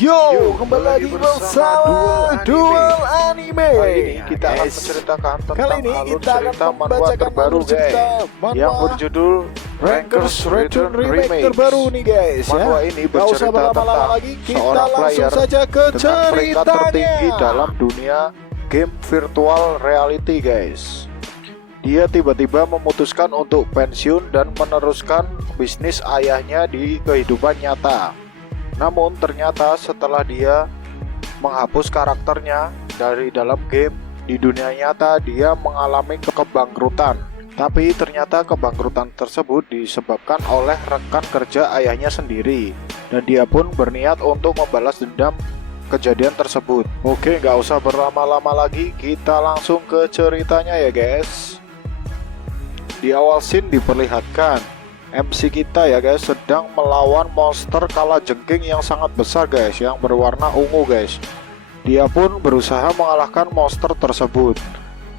Yo, kembali lagi bersama Duel Anime. Kali ini kita akan menceritakan tentang alur cerita manhwa terbaru guys, yang berjudul Rankers Return Remake terbaru nih guys. Manhwa ini bercerita tentang seorang player saja ke dengan peringkat tertinggi ceritanya. dalam dunia game virtual reality guys. Dia tiba-tiba memutuskan untuk pensiun dan meneruskan bisnis ayahnya di kehidupan nyata. Namun ternyata setelah dia menghapus karakternya dari dalam game, di dunia nyata dia mengalami kebangkrutan. Tapi ternyata kebangkrutan tersebut disebabkan oleh rekan kerja ayahnya sendiri, dan dia pun berniat untuk membalas dendam kejadian tersebut. Oke, nggak usah berlama-lama lagi, kita langsung ke ceritanya ya guys. Di awal scene diperlihatkan MC kita ya guys sedang melawan monster kalajengking yang sangat besar guys, yang berwarna ungu guys. Dia pun berusaha mengalahkan monster tersebut.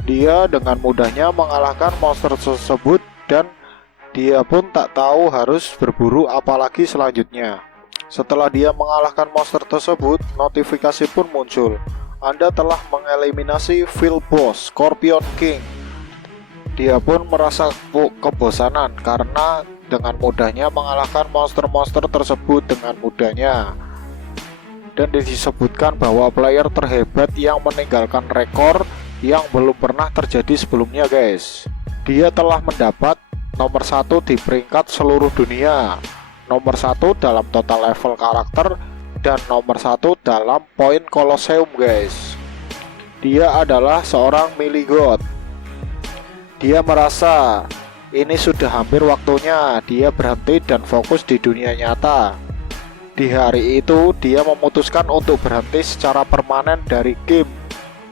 Dia dengan mudahnya mengalahkan monster tersebut, dan dia pun tak tahu harus berburu apalagi selanjutnya. Setelah dia mengalahkan monster tersebut, notifikasi pun muncul. Anda telah mengeliminasi Field Boss Scorpion King. Dia pun merasa kebosanan karena dengan mudahnya mengalahkan monster-monster tersebut dengan mudahnya. Dan disebutkan bahwa player terhebat yang meninggalkan rekor yang belum pernah terjadi sebelumnya guys. Dia telah mendapat nomor 1 di peringkat seluruh dunia, nomor 1 dalam total level karakter, dan nomor 1 dalam poin Colosseum guys. Dia adalah seorang Miligod. Dia merasa ini sudah hampir waktunya dia berhenti dan fokus di dunia nyata. Di hari itu dia memutuskan untuk berhenti secara permanen dari game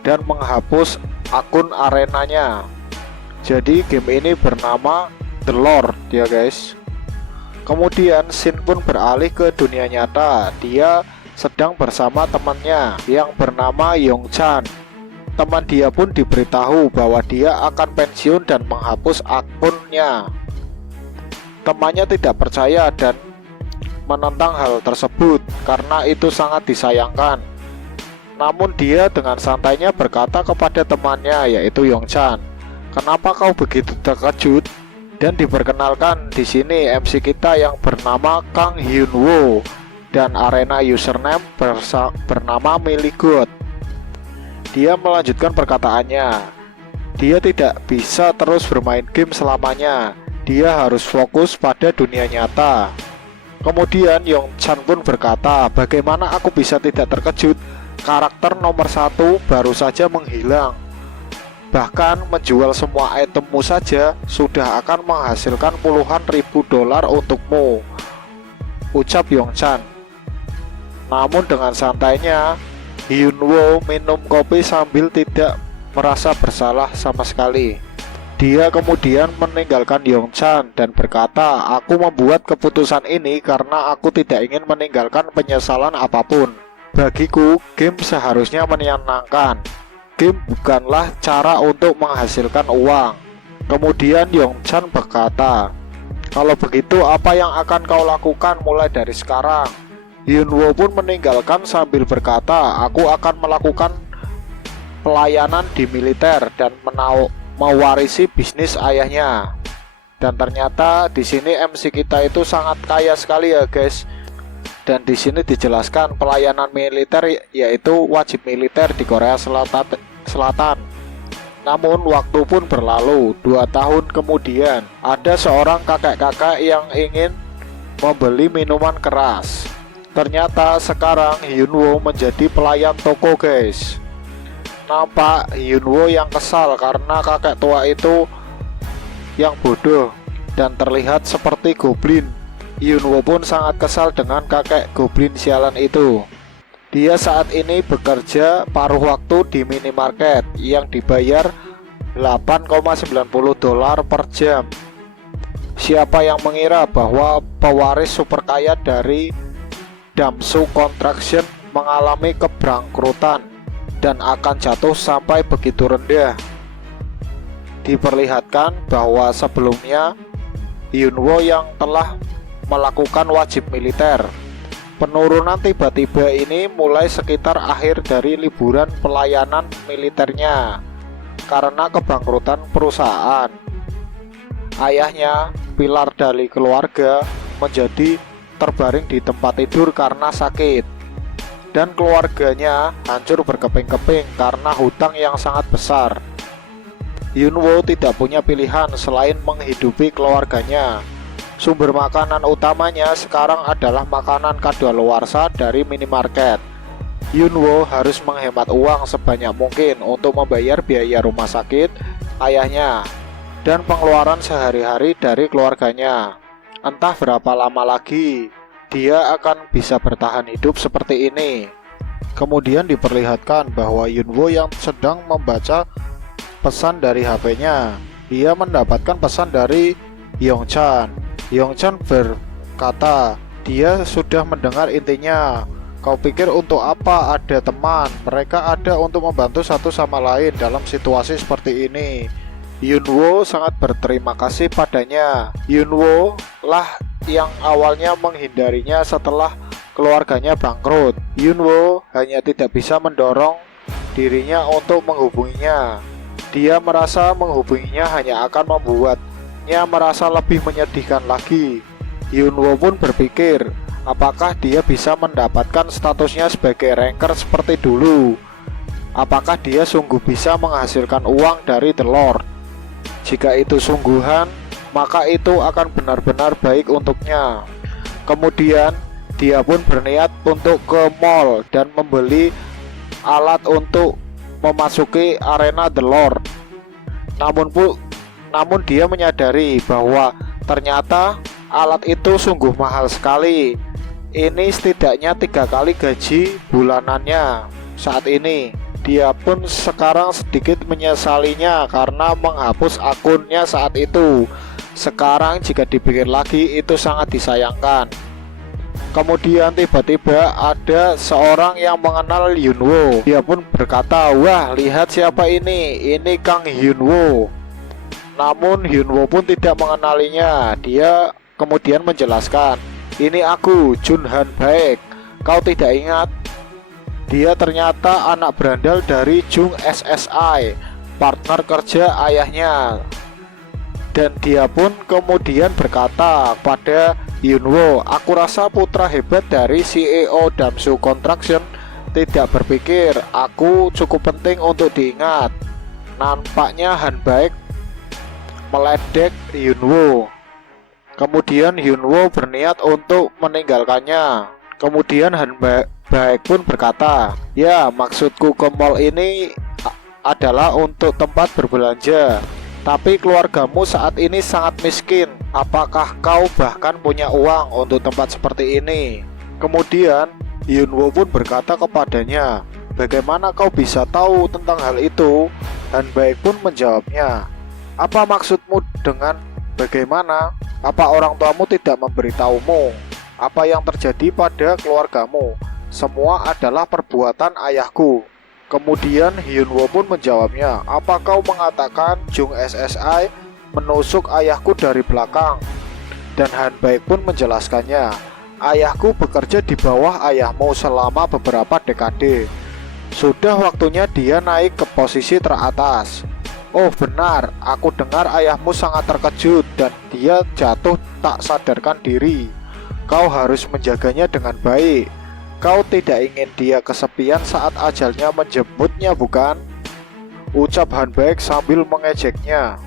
dan menghapus akun arenanya. Jadi game ini bernama The Lord ya guys. Kemudian Shin pun beralih ke dunia nyata. Dia sedang bersama temannya yang bernama Yongchan. Teman dia pun diberitahu bahwa dia akan pensiun dan menghapus akunnya. Temannya tidak percaya dan menentang hal tersebut karena itu sangat disayangkan. Namun dia dengan santainya berkata kepada temannya yaitu Yongchan, "Kenapa kau begitu terkejut?" Dan diperkenalkan di sini MC kita yang bernama Kang Hyunwoo dan arena username bernama Miligod. Dia melanjutkan perkataannya. Dia tidak bisa terus bermain game selamanya. Dia harus fokus pada dunia nyata. Kemudian Yongchan pun berkata, "Bagaimana aku bisa tidak terkejut? Karakter nomor 1 baru saja menghilang. Bahkan menjual semua itemmu saja sudah akan menghasilkan puluhan ribu dolar untukmu," ucap Yongchan. Namun dengan santainya Hyunwoo minum kopi sambil tidak merasa bersalah sama sekali. Dia kemudian meninggalkan Yongchan dan berkata, "Aku membuat keputusan ini karena aku tidak ingin meninggalkan penyesalan apapun. Bagiku, game seharusnya menyenangkan. Game bukanlah cara untuk menghasilkan uang." Kemudian Yongchan berkata, "Kalau begitu apa yang akan kau lakukan mulai dari sekarang?" Hyunwoo pun meninggalkan sambil berkata, "Aku akan melakukan pelayanan di militer dan mewarisi bisnis ayahnya." Dan ternyata di sini MC kita itu sangat kaya sekali ya guys. Dan di sini dijelaskan pelayanan militer yaitu wajib militer di Korea Selatan. Namun waktu pun berlalu. 2 tahun kemudian ada seorang kakek-kakek yang ingin membeli minuman keras. Ternyata sekarang Hyunwoo menjadi pelayan toko guys. Nampak Hyunwoo yang kesal karena kakek tua itu yang bodoh dan terlihat seperti goblin. Hyunwoo pun sangat kesal dengan kakek goblin sialan itu. Dia saat ini bekerja paruh waktu di minimarket yang dibayar 8,90 dolar per jam. Siapa yang mengira bahwa pewaris super kaya dari Damsu Contraction mengalami kebangkrutan dan akan jatuh sampai begitu rendah. Diperlihatkan bahwa sebelumnya Hyunwoo yang telah melakukan wajib militer Penurunan tiba-tiba ini mulai sekitar akhir dari liburan pelayanan militernya karena kebangkrutan perusahaan. Ayahnya, pilar dari keluarga, menjadi terbaring di tempat tidur karena sakit, dan keluarganya hancur berkeping-keping karena hutang yang sangat besar. Yunwo tidak punya pilihan selain menghidupi keluarganya. Sumber makanan utamanya sekarang adalah makanan kadaluarsa dari minimarket. Yunwo harus menghemat uang sebanyak mungkin untuk membayar biaya rumah sakit ayahnya dan pengeluaran sehari-hari dari keluarganya. Entah berapa lama lagi dia akan bisa bertahan hidup seperti ini. Kemudian diperlihatkan bahwa Yunwo yang sedang membaca pesan dari HP-nya. Dia mendapatkan pesan dari Yongchan. Yongchan berkata, dia sudah mendengar intinya. Kau pikir untuk apa ada teman? Mereka ada untuk membantu satu sama lain dalam situasi seperti ini. Yunwo sangat berterima kasih padanya. Yunwo lah yang awalnya menghindarinya setelah keluarganya bangkrut. Yunwo hanya tidak bisa mendorong dirinya untuk menghubunginya. Dia merasa menghubunginya hanya akan membuatnya merasa lebih menyedihkan lagi. Yunwo pun berpikir, apakah dia bisa mendapatkan statusnya sebagai ranker seperti dulu? Apakah dia sungguh bisa menghasilkan uang dari The Lord? Jika itu sungguhan, maka itu akan benar-benar baik untuknya. Kemudian dia pun berniat untuk ke mall dan membeli alat untuk memasuki arena The Lord. Namun dia menyadari bahwa ternyata alat itu sungguh mahal sekali. Ini setidaknya 3 kali gaji bulanannya saat ini. Dia pun sekarang sedikit menyesalinya karena menghapus akunnya saat itu. Sekarang jika dipikir lagi itu sangat disayangkan. Kemudian tiba-tiba ada seorang yang mengenal Yunwo. Dia pun berkata, wah lihat siapa ini Kang Yunwo. Namun Yunwo pun tidak mengenalinya. Dia kemudian menjelaskan, ini aku Jun Han Baek. Kau tidak ingat? Dia ternyata anak berandal dari Jung SSI, partner kerja ayahnya. Dan dia pun kemudian berkata pada Yunwo, aku rasa putra hebat dari CEO Damsu Construction tidak berpikir aku cukup penting untuk diingat. Nampaknya Han Baek meledek Yunwo. Kemudian Yunwo berniat untuk meninggalkannya. Kemudian Han Baek pun berkata, ya maksudku ke mall ini adalah untuk tempat berbelanja. Tapi keluargamu saat ini sangat miskin. Apakah kau bahkan punya uang untuk tempat seperti ini? Kemudian Yunwo pun berkata kepadanya, bagaimana kau bisa tahu tentang hal itu? Han Baek pun menjawabnya, apa maksudmu dengan bagaimana? Apa orang tuamu tidak memberitahumu apa yang terjadi pada keluargamu? Semua adalah perbuatan ayahku. Kemudian Yunwo pun menjawabnya, apa kau mengatakan Jung SSI menusuk ayahku dari belakang? Dan Han Baek pun menjelaskannya, ayahku bekerja di bawah ayahmu selama beberapa dekade. Sudah waktunya dia naik ke posisi teratas. Oh benar, aku dengar ayahmu sangat terkejut dan dia jatuh tak sadarkan diri. Kau harus menjaganya dengan baik. Kau tidak ingin dia kesepian saat ajalnya menjemputnya, bukan? Ucap Han Baek sambil mengejeknya.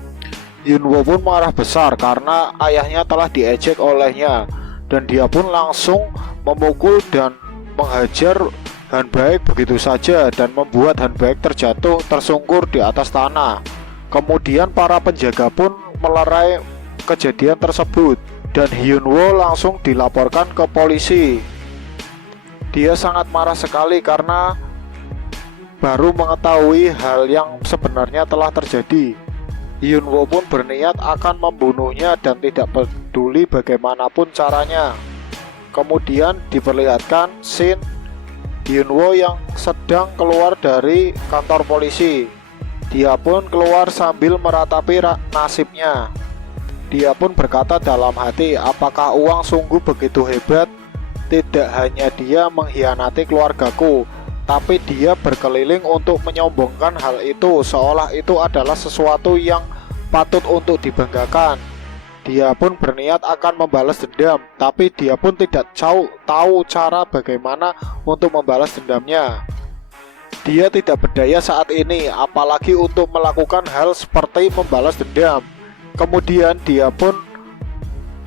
Yunwo pun marah besar karena ayahnya telah diejek olehnya, dan dia pun langsung memukul dan menghajar Han Baek begitu saja dan membuat Han Baek terjatuh tersungkur di atas tanah. Kemudian para penjaga pun melerai kejadian tersebut dan Yunwo langsung dilaporkan ke polisi. Dia sangat marah sekali karena baru mengetahui hal yang sebenarnya telah terjadi. Yunwo pun berniat akan membunuhnya dan tidak peduli bagaimanapun caranya. Kemudian diperlihatkan scene Yunwo yang sedang keluar dari kantor polisi. Dia pun keluar sambil meratapi nasibnya. Dia pun berkata dalam hati, apakah uang sungguh begitu hebat? Tidak hanya dia mengkhianati keluargaku, tapi dia berkeliling untuk menyombongkan hal itu seolah itu adalah sesuatu yang patut untuk dibanggakan. Dia pun berniat akan membalas dendam, tapi dia pun tidak tahu cara bagaimana untuk membalas dendamnya. Dia tidak berdaya saat ini, apalagi untuk melakukan hal seperti membalas dendam. Kemudian dia pun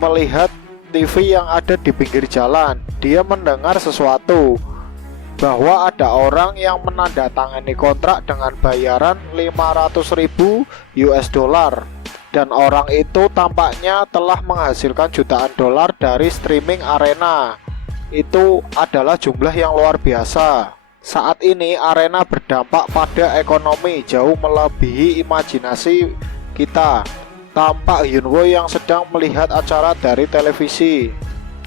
melihat TV yang ada di pinggir jalan. Dia mendengar sesuatu, bahwa ada orang yang menandatangani kontrak dengan bayaran 500.000 US dollar. Dan orang itu tampaknya telah menghasilkan jutaan dolar dari streaming Arena. Itu adalah jumlah yang luar biasa. Saat ini Arena berdampak pada ekonomi jauh melebihi imajinasi kita. Tampak Yunwo yang sedang melihat acara dari televisi.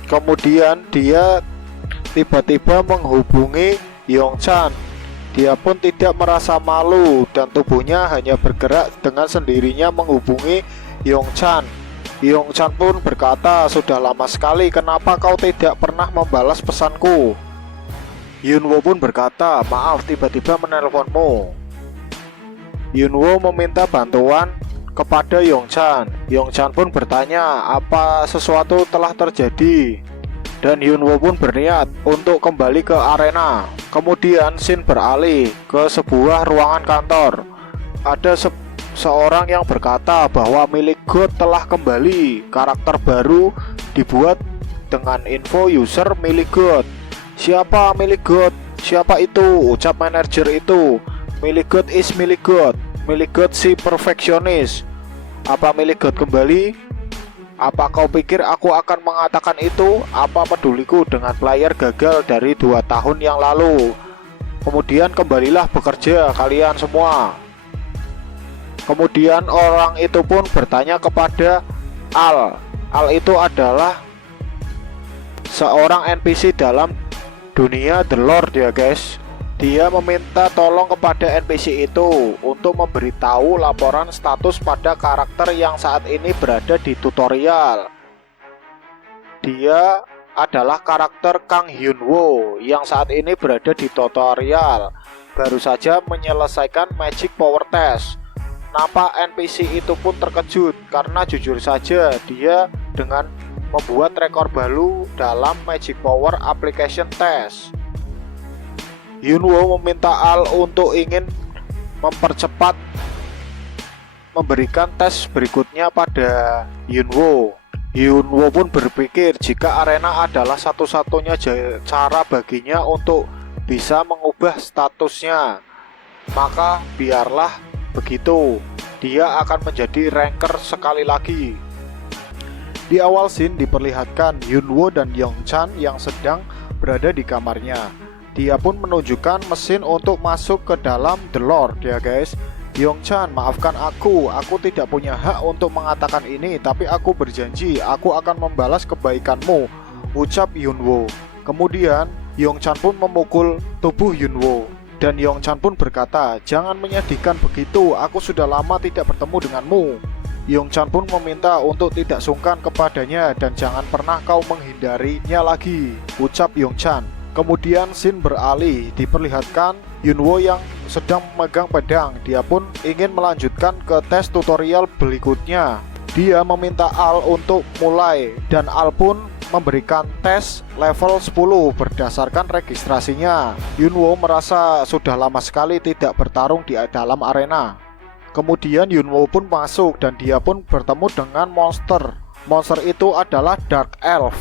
Kemudian dia tiba-tiba menghubungi Yongchan. Dia pun tidak merasa malu dan tubuhnya hanya bergerak dengan sendirinya menghubungi Yongchan. Yongchan pun berkata, "Sudah lama sekali, kenapa kau tidak pernah membalas pesanku?" Yunwo pun berkata, "Maaf, tiba-tiba menelponmu." Yunwo meminta bantuan kepada Yongchan. Yongchan pun bertanya apa sesuatu telah terjadi, dan Yunwo pun berniat untuk kembali ke Arena. Kemudian scene beralih ke sebuah ruangan kantor. Ada seorang yang berkata bahwa milik God telah kembali. Karakter baru dibuat dengan info user milik God. Siapa milik God? Siapa itu? Ucap manajer itu. Milik God is milik God. Milik God si perfeksionis. Apa milik God kembali? Apa kau pikir aku akan mengatakan itu? Apa peduliku dengan player gagal dari 2 tahun yang lalu? Kemudian kembalilah bekerja kalian semua. Kemudian orang itu pun bertanya kepada Al. Al itu adalah seorang NPC dalam dunia The Lord ya guys. Dia meminta tolong kepada NPC itu untuk memberitahu laporan status pada karakter yang saat ini berada di tutorial. Dia adalah karakter Kang Hyunwoo yang saat ini berada di tutorial. Baru saja menyelesaikan Magic Power Test. Nampak NPC itu pun terkejut karena jujur saja dia dengan membuat rekor baru dalam Magic Power Application Test. Yunwo meminta Al untuk ingin mempercepat memberikan tes berikutnya pada Yunwo. Yunwo pun berpikir jika Arena adalah satu-satunya cara baginya untuk bisa mengubah statusnya, maka biarlah begitu. Dia akan menjadi ranker sekali lagi. Di awal scene diperlihatkan Yunwo dan Yongchan yang sedang berada di kamarnya. Dia pun menunjukkan mesin untuk masuk ke dalam The Lord ya guys. Yongchan, maafkan aku tidak punya hak untuk mengatakan ini, tapi aku berjanji aku akan membalas kebaikanmu, ucap Yunwo. Kemudian Yongchan pun memukul tubuh Yunwo, dan Yongchan pun berkata, "Jangan menyedihkan begitu, aku sudah lama tidak bertemu denganmu." Yongchan pun meminta untuk tidak sungkan kepadanya dan jangan pernah kau menghindarinya lagi, ucap Yongchan. Kemudian scene beralih, diperlihatkan Yunwo yang sedang memegang pedang. Dia pun ingin melanjutkan ke tes tutorial berikutnya. Dia meminta Al untuk mulai, dan Al pun memberikan tes level 10 berdasarkan registrasinya. Yunwo merasa sudah lama sekali tidak bertarung di dalam arena. Kemudian Yunwo pun masuk dan dia pun bertemu dengan monster. Monster itu adalah Dark Elf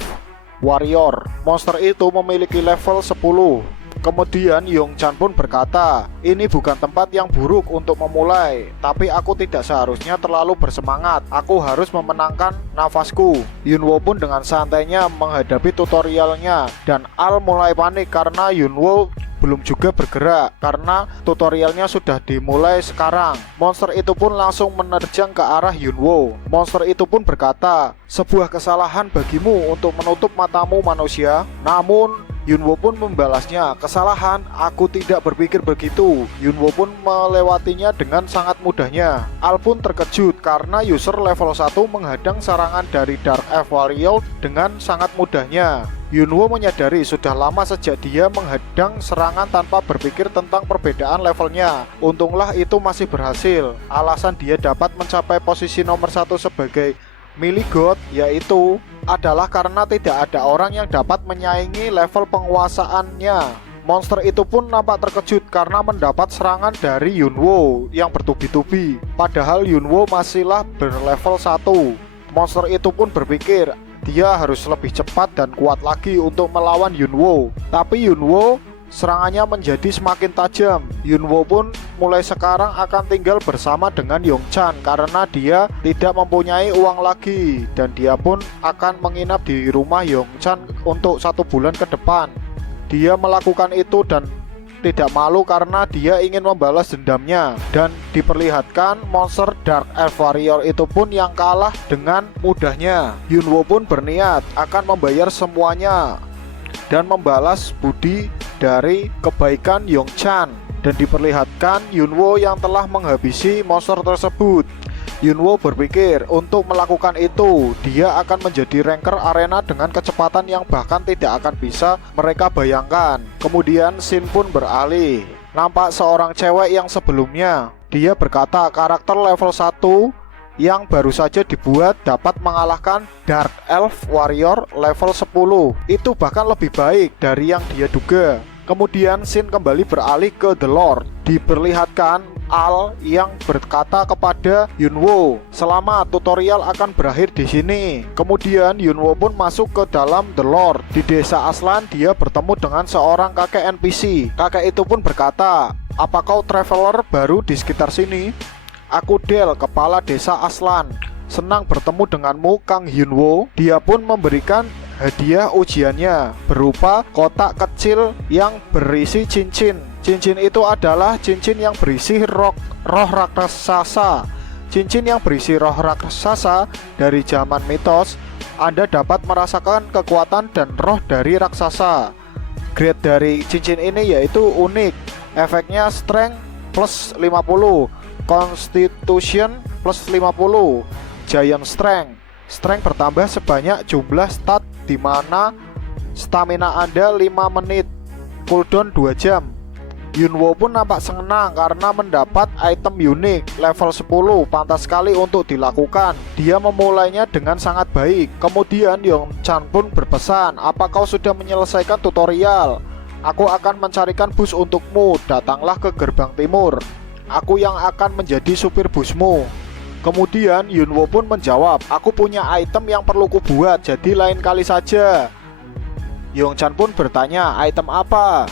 Warrior. Monster itu memiliki level 10. Kemudian Yongchan pun berkata, "Ini bukan tempat yang buruk untuk memulai, tapi aku tidak seharusnya terlalu bersemangat. Aku harus memenangkan nafasku." Yunwo pun dengan santainya menghadapi tutorialnya, dan Al mulai panik karena Yunwo belum juga bergerak karena tutorialnya sudah dimulai sekarang. Monster itu pun langsung menerjang ke arah Yunwo. Monster itu pun berkata, "Sebuah kesalahan bagimu untuk menutup matamu manusia." Namun Yunwo pun membalasnya, kesalahan, aku tidak berpikir begitu. Yunwo pun melewatinya dengan sangat mudahnya. Al pun terkejut karena user level 1 menghadang serangan dari Dark Elf Warrior dengan sangat mudahnya. Yunwo menyadari sudah lama sejak dia menghadang serangan tanpa berpikir tentang perbedaan levelnya. Untunglah itu masih berhasil. Alasan dia dapat mencapai posisi nomor 1 sebagai melee god yaitu adalah karena tidak ada orang yang dapat menyaingi level penguasaannya. Monster itu pun nampak terkejut karena mendapat serangan dari Yunwo yang bertubi-tubi. Padahal Yunwo masihlah berlevel 1. Monster itu pun berpikir dia harus lebih cepat dan kuat lagi untuk melawan Yunwo. Tapi Yunwo serangannya menjadi semakin tajam. Yunwo pun mulai sekarang akan tinggal bersama dengan Yongchan karena dia tidak mempunyai uang lagi. Dan dia pun akan menginap di rumah Yongchan untuk 1 bulan ke depan. Dia melakukan itu dan tidak malu karena dia ingin membalas dendamnya. Dan diperlihatkan monster Dark Elf Warrior itu pun yang kalah dengan mudahnya. Yunwo pun berniat akan membayar semuanya dan membalas budi dari kebaikan Yongchan. Dan diperlihatkan Yunwo yang telah menghabisi monster tersebut. Yunwo berpikir untuk melakukan itu dia akan menjadi ranker arena dengan kecepatan yang bahkan tidak akan bisa mereka bayangkan. Kemudian scene pun beralih. Nampak seorang cewek yang sebelumnya dia berkata karakter level 1 yang baru saja dibuat dapat mengalahkan Dark Elf Warrior level 10. Itu bahkan lebih baik dari yang dia duga. Kemudian scene kembali beralih ke The Lord. Diperlihatkan Al yang berkata kepada Yunwo, "Selamat, tutorial akan berakhir di sini." Kemudian Yunwo pun masuk ke dalam The Lord. Di desa Aslan dia bertemu dengan seorang kakek NPC. Kakek itu pun berkata, "Apa kau traveler baru di sekitar sini? Aku Del, kepala desa Aslan. Senang bertemu denganmu, Kang Yunwo." Dia pun memberikan hadiah ujiannya berupa kotak kecil yang berisi cincin. Cincin itu adalah cincin yang berisi roh raksasa. Cincin yang berisi roh raksasa dari zaman mitos. Anda dapat merasakan kekuatan dan roh dari raksasa. Grade dari cincin ini yaitu unik. Efeknya strength plus 50, constitution plus 50, giant strength. Strength bertambah sebanyak jumlah stat di mana stamina Anda 5 menit, cooldown 2 jam. Yunwo pun nampak senang karena mendapat item unik level 10, pantas sekali untuk dilakukan. Dia memulainya dengan sangat baik. Kemudian Yongchan pun berpesan, "Apa kau sudah menyelesaikan tutorial? Aku akan mencarikan bus untukmu. Datanglah ke gerbang timur. Aku yang akan menjadi supir busmu." Kemudian Yunwo pun menjawab, "Aku punya item yang perlu kubuat, jadi lain kali saja." Yongchan pun bertanya, "Item apa?"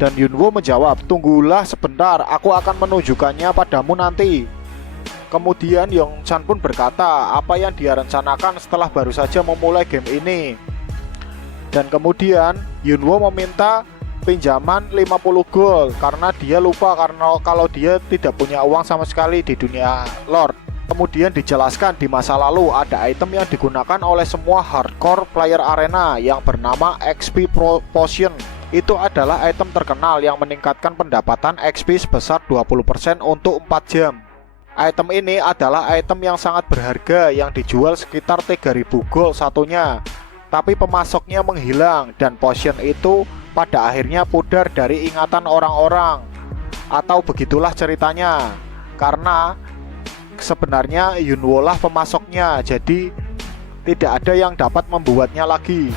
Dan Yunwo menjawab, "Tunggulah sebentar, aku akan menunjukkannya padamu nanti." Kemudian Yongchan pun berkata apa yang dia rencanakan setelah baru saja memulai game ini. Dan kemudian Yunwo meminta pinjaman 50 gold karena dia lupa karena kalau dia tidak punya uang sama sekali di dunia Lord. Kemudian dijelaskan di masa lalu ada item yang digunakan oleh semua hardcore player arena yang bernama XP Potion. Itu adalah item terkenal yang meningkatkan pendapatan XP sebesar 20% untuk 4 jam. Item ini adalah item yang sangat berharga yang dijual sekitar 3000 gold satunya. Tapi pemasoknya menghilang dan potion itu pada akhirnya pudar dari ingatan orang-orang. Atau begitulah ceritanya. Karena sebenarnya Yunwo lah pemasoknya, jadi tidak ada yang dapat membuatnya lagi.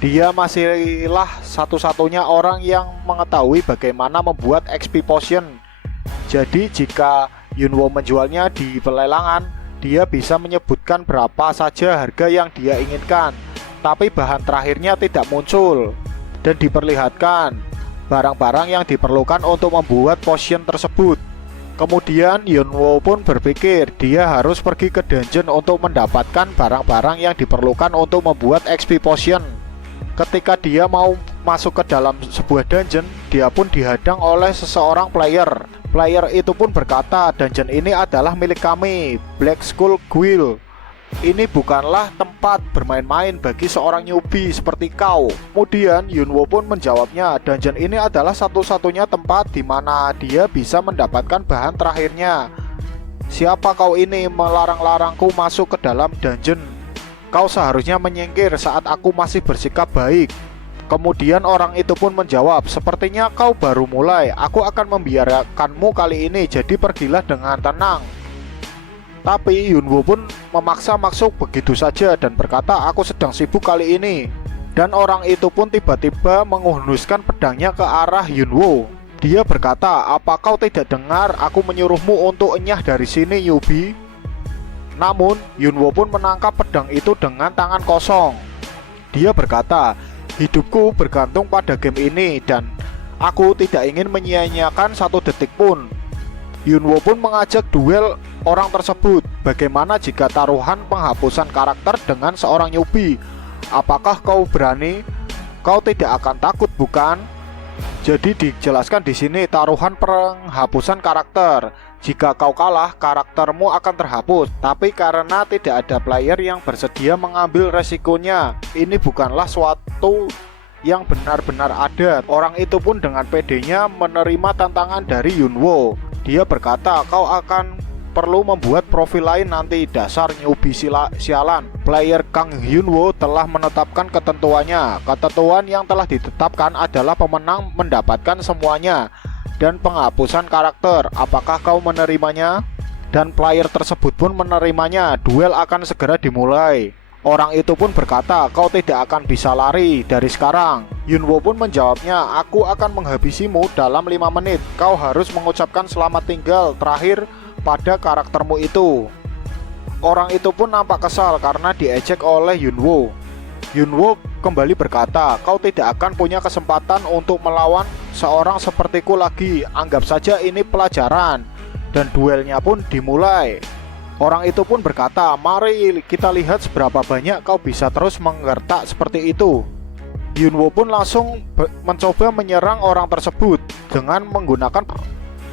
Dia masihlah satu-satunya orang yang mengetahui bagaimana membuat XP Potion. Jadi jika Yunwo menjualnya di pelelangan, dia bisa menyebutkan berapa saja harga yang dia inginkan. Tapi bahan terakhirnya tidak muncul. Dan diperlihatkan barang-barang yang diperlukan untuk membuat potion tersebut. Kemudian Yunwo pun berpikir dia harus pergi ke dungeon untuk mendapatkan barang-barang yang diperlukan untuk membuat XP Potion. Ketika dia mau masuk ke dalam sebuah dungeon, dia pun dihadang oleh seseorang player. Player itu pun berkata, "Dungeon ini adalah milik kami, Black Skull Guild. Ini bukanlah tempat bermain-main bagi seorang newbie seperti kau. Kemudian Yunwo pun menjawabnya, dungeon ini adalah satu-satunya tempat di mana dia bisa mendapatkan bahan terakhirnya. Siapa kau ini melarang-larangku masuk ke dalam dungeon? Kau seharusnya menyingkir saat aku masih bersikap baik. Kemudian orang itu pun menjawab, sepertinya kau baru mulai. Aku akan membiarkanmu kali ini, jadi pergilah dengan tenang. Tapi Yunwo pun memaksa masuk begitu saja dan berkata, aku sedang sibuk kali ini. Dan orang itu pun tiba-tiba menghunuskan pedangnya ke arah Yunwo. Dia berkata, apa kau tidak dengar aku menyuruhmu untuk enyah dari sini, newbie? Namun Yunwo pun menangkap pedang itu dengan tangan kosong. Dia berkata, hidupku bergantung pada game ini dan aku tidak ingin menyia-nyiakan satu detik pun. Yunwo pun mengajak duel orang tersebut. Bagaimana jika taruhan penghapusan karakter dengan seorang newbie? Apakah kau berani? Kau tidak akan takut, bukan? Jadi dijelaskan di sini taruhan penghapusan karakter. Jika kau kalah, karaktermu akan terhapus. Tapi karena tidak ada player yang bersedia mengambil resikonya, ini bukanlah suatu yang benar-benar ada. Orang itu pun dengan pedenya menerima tantangan dari Yunwo. Dia berkata, kau akan perlu membuat profil lain nanti, dasar newbie sialan. Player Kang Yunwo telah menetapkan ketentuannya. Ketentuan yang telah ditetapkan adalah pemenang mendapatkan semuanya dan penghapusan karakter. Apakah kau menerimanya? Dan player tersebut pun menerimanya. Duel akan segera dimulai. Orang itu pun berkata, kau tidak akan bisa lari dari sekarang. Yunwo pun menjawabnya, aku akan menghabisimu dalam 5 menit. Kau harus mengucapkan selamat tinggal terakhir pada karaktermu itu. Orang itu pun nampak kesal karena diejek oleh Yunwo. Yunwo kembali berkata, kau tidak akan punya kesempatan untuk melawan seorang sepertiku lagi. Anggap saja ini pelajaran. Dan duelnya pun dimulai. Orang itu pun berkata, mari kita lihat seberapa banyak kau bisa terus menggertak seperti itu. Yunwo pun langsung mencoba menyerang orang tersebut dengan menggunakan.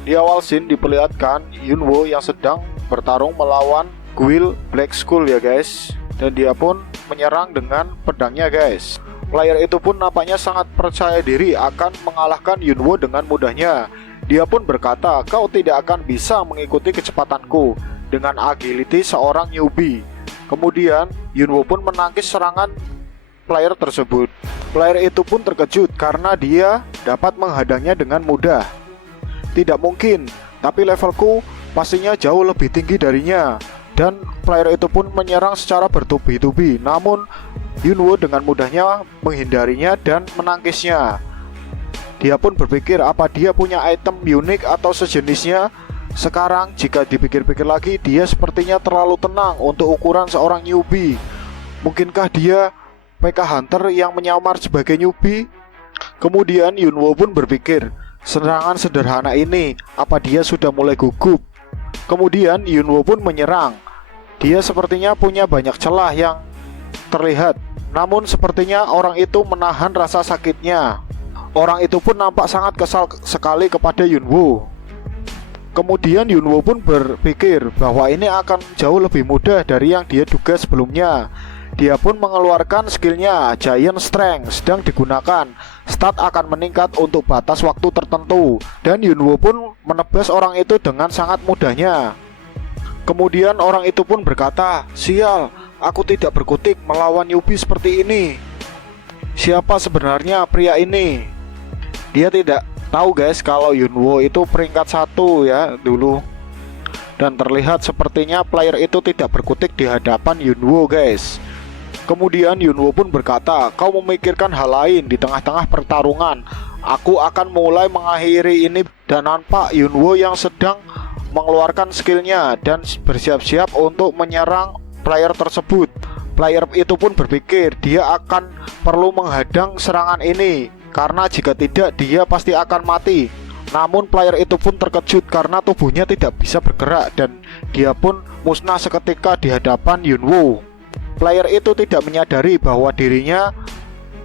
Di awal scene diperlihatkan Yunwo yang sedang bertarung melawan Guild Black Skull ya guys. Dan dia pun menyerang dengan pedangnya guys. Player itu pun nampaknya sangat percaya diri akan mengalahkan Yunwo dengan mudahnya. Dia pun berkata, kau tidak akan bisa mengikuti kecepatanku dengan agility seorang newbie. Kemudian Yunwo pun menangkis serangan player tersebut. Player itu pun terkejut karena dia dapat menghadangnya dengan mudah. Tidak mungkin, tapi levelku pastinya jauh lebih tinggi darinya. Dan player itu pun menyerang secara bertubi-tubi. Namun Yunwo dengan mudahnya menghindarinya dan menangkisnya. Dia pun berpikir apa dia punya item unik atau sejenisnya. Sekarang jika dipikir-pikir lagi, dia sepertinya terlalu tenang untuk ukuran seorang newbie. Mungkinkah dia PK Hunter yang menyamar sebagai newbie? Kemudian Yunwo pun berpikir, serangan sederhana ini, apa dia sudah mulai gugup? Kemudian Yunwo pun menyerang. Dia sepertinya punya banyak celah yang terlihat. Namun sepertinya orang itu menahan rasa sakitnya. Orang itu pun nampak sangat kesal sekali kepada Yunwo. Kemudian Yunwo pun berpikir bahwa ini akan jauh lebih mudah dari yang dia duga sebelumnya. Dia pun mengeluarkan skillnya, Giant Strength sedang digunakan. Stat akan meningkat untuk batas waktu tertentu. Dan Yunwo pun menebas orang itu dengan sangat mudahnya. Kemudian orang itu pun berkata, sial, aku tidak berkutik melawan newbie seperti ini. Siapa sebenarnya pria ini? Dia tidak tahu guys kalau Yunwo itu peringkat 1 ya dulu. Dan terlihat sepertinya player itu tidak berkutik di hadapan Yunwo guys. Kemudian Yunwo pun berkata, kau memikirkan hal lain di tengah-tengah pertarungan. Aku akan mulai mengakhiri ini. Dan nampak Yunwo yang sedang mengeluarkan skillnya dan bersiap-siap untuk menyerang player tersebut. Player itu pun berpikir dia akan perlu menghadang serangan ini, karena jika tidak dia pasti akan mati. Namun player itu pun terkejut karena tubuhnya tidak bisa bergerak dan dia pun musnah seketika di hadapan Yunwo. Player itu tidak menyadari bahwa dirinya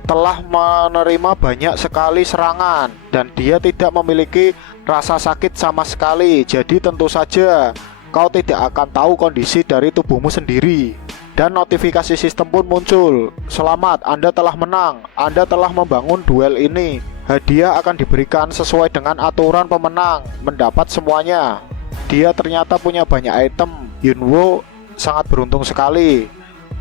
telah menerima banyak sekali serangan dan dia tidak memiliki rasa sakit sama sekali. Jadi tentu saja kau tidak akan tahu kondisi dari tubuhmu sendiri. dan notifikasi sistem pun muncul. Selamat, Anda telah menang. Anda telah membangun duel ini. Hadiah akan diberikan sesuai dengan aturan pemenang mendapat semuanya. Dia ternyata punya banyak item. Yunwo sangat beruntung sekali.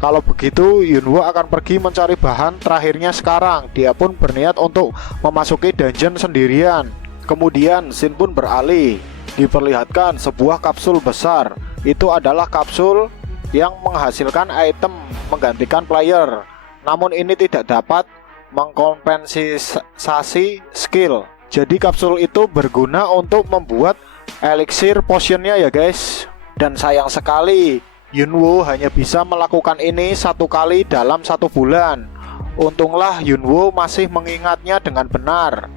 Kalau begitu, Yunwo akan pergi mencari bahan terakhirnya sekarang. Dia pun berniat untuk memasuki dungeon sendirian. Kemudian scene pun beralih. Diperlihatkan sebuah kapsul besar. Itu adalah kapsul yang menghasilkan item menggantikan player. Namun ini tidak dapat mengkompensasi skill. Jadi kapsul itu berguna untuk membuat elixir potionnya ya guys. Dan sayang sekali, Yunwo hanya bisa melakukan ini 1 kali dalam 1 bulan. Untunglah Yunwo masih mengingatnya dengan benar.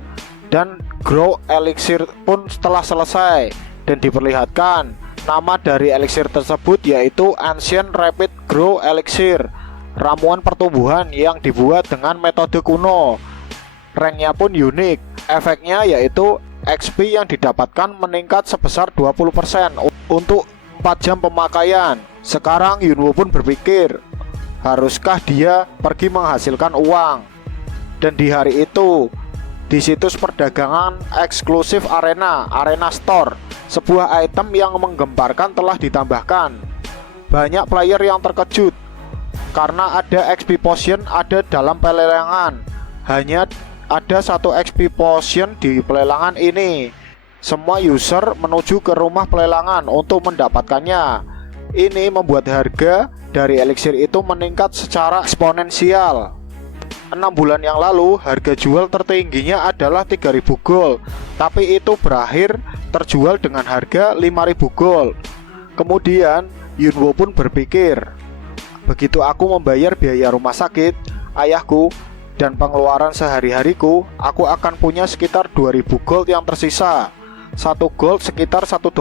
Dan grow elixir pun telah selesai. Dan diperlihatkan nama dari elixir tersebut yaitu Ancient Rapid Grow Elixir, ramuan pertumbuhan yang dibuat dengan metode kuno. Ranknya pun unik. Efeknya yaitu XP yang didapatkan meningkat sebesar 20% untuk 4 jam pemakaian. Sekarang Yunwo pun berpikir, haruskah dia pergi menghasilkan uang? Dan di hari itu, di situs perdagangan eksklusif Arena Store, sebuah item yang menggemparkan telah ditambahkan. Banyak player yang terkejut karena ada XP potion ada dalam pelelangan. Hanya ada 1 XP potion di pelelangan ini. Semua user menuju ke rumah pelelangan untuk mendapatkannya. Ini membuat harga dari elixir itu meningkat secara eksponensial. 6 bulan yang lalu harga jual tertingginya adalah 3.000 gold, tapi itu berakhir terjual dengan harga 5.000 gold. Kemudian Yunwo pun berpikir, begitu aku membayar biaya rumah sakit ayahku dan pengeluaran sehari-hariku, aku akan punya sekitar 2.000 gold yang tersisa. 1 gold sekitar $1.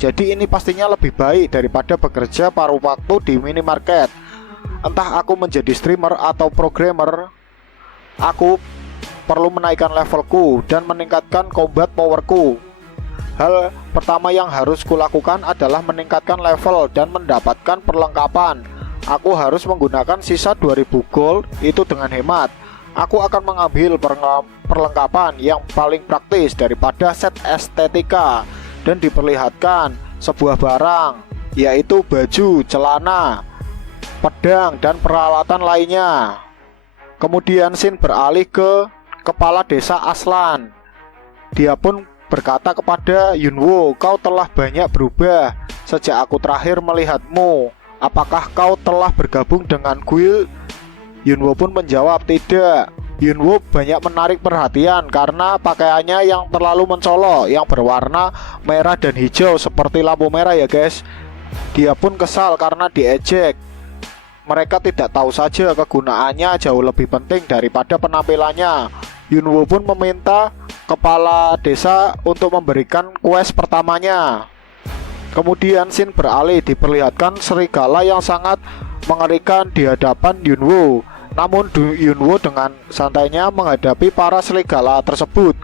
Jadi ini pastinya lebih baik daripada bekerja paruh waktu di minimarket. Entah aku menjadi streamer atau programmer, aku perlu menaikkan levelku dan meningkatkan combat powerku. Hal pertama yang harus kulakukan adalah meningkatkan level dan mendapatkan perlengkapan. Aku harus menggunakan sisa 2.000 gold itu dengan hemat. Aku akan mengambil perlengkapan yang paling praktis daripada set estetika. Dan diperlihatkan sebuah barang, yaitu baju, celana, pedang, dan peralatan lainnya. Kemudian scene beralih ke kepala desa Aslan. Dia pun berkata kepada Yunwo, kau telah banyak berubah sejak aku terakhir melihatmu. Apakah kau telah bergabung dengan guild? Yunwo pun menjawab tidak. Yunwo banyak menarik perhatian karena pakaiannya yang terlalu mencolok, yang berwarna merah dan hijau seperti lampu merah ya guys. Dia pun kesal karena diejek. Mereka tidak tahu saja kegunaannya jauh lebih penting daripada penampilannya. Yunwo pun meminta kepala desa untuk memberikan quest pertamanya. Kemudian scene beralih, diperlihatkan serigala yang sangat mengerikan di hadapan Yunwo. Namun Yunwo dengan santainya menghadapi para serigala tersebut.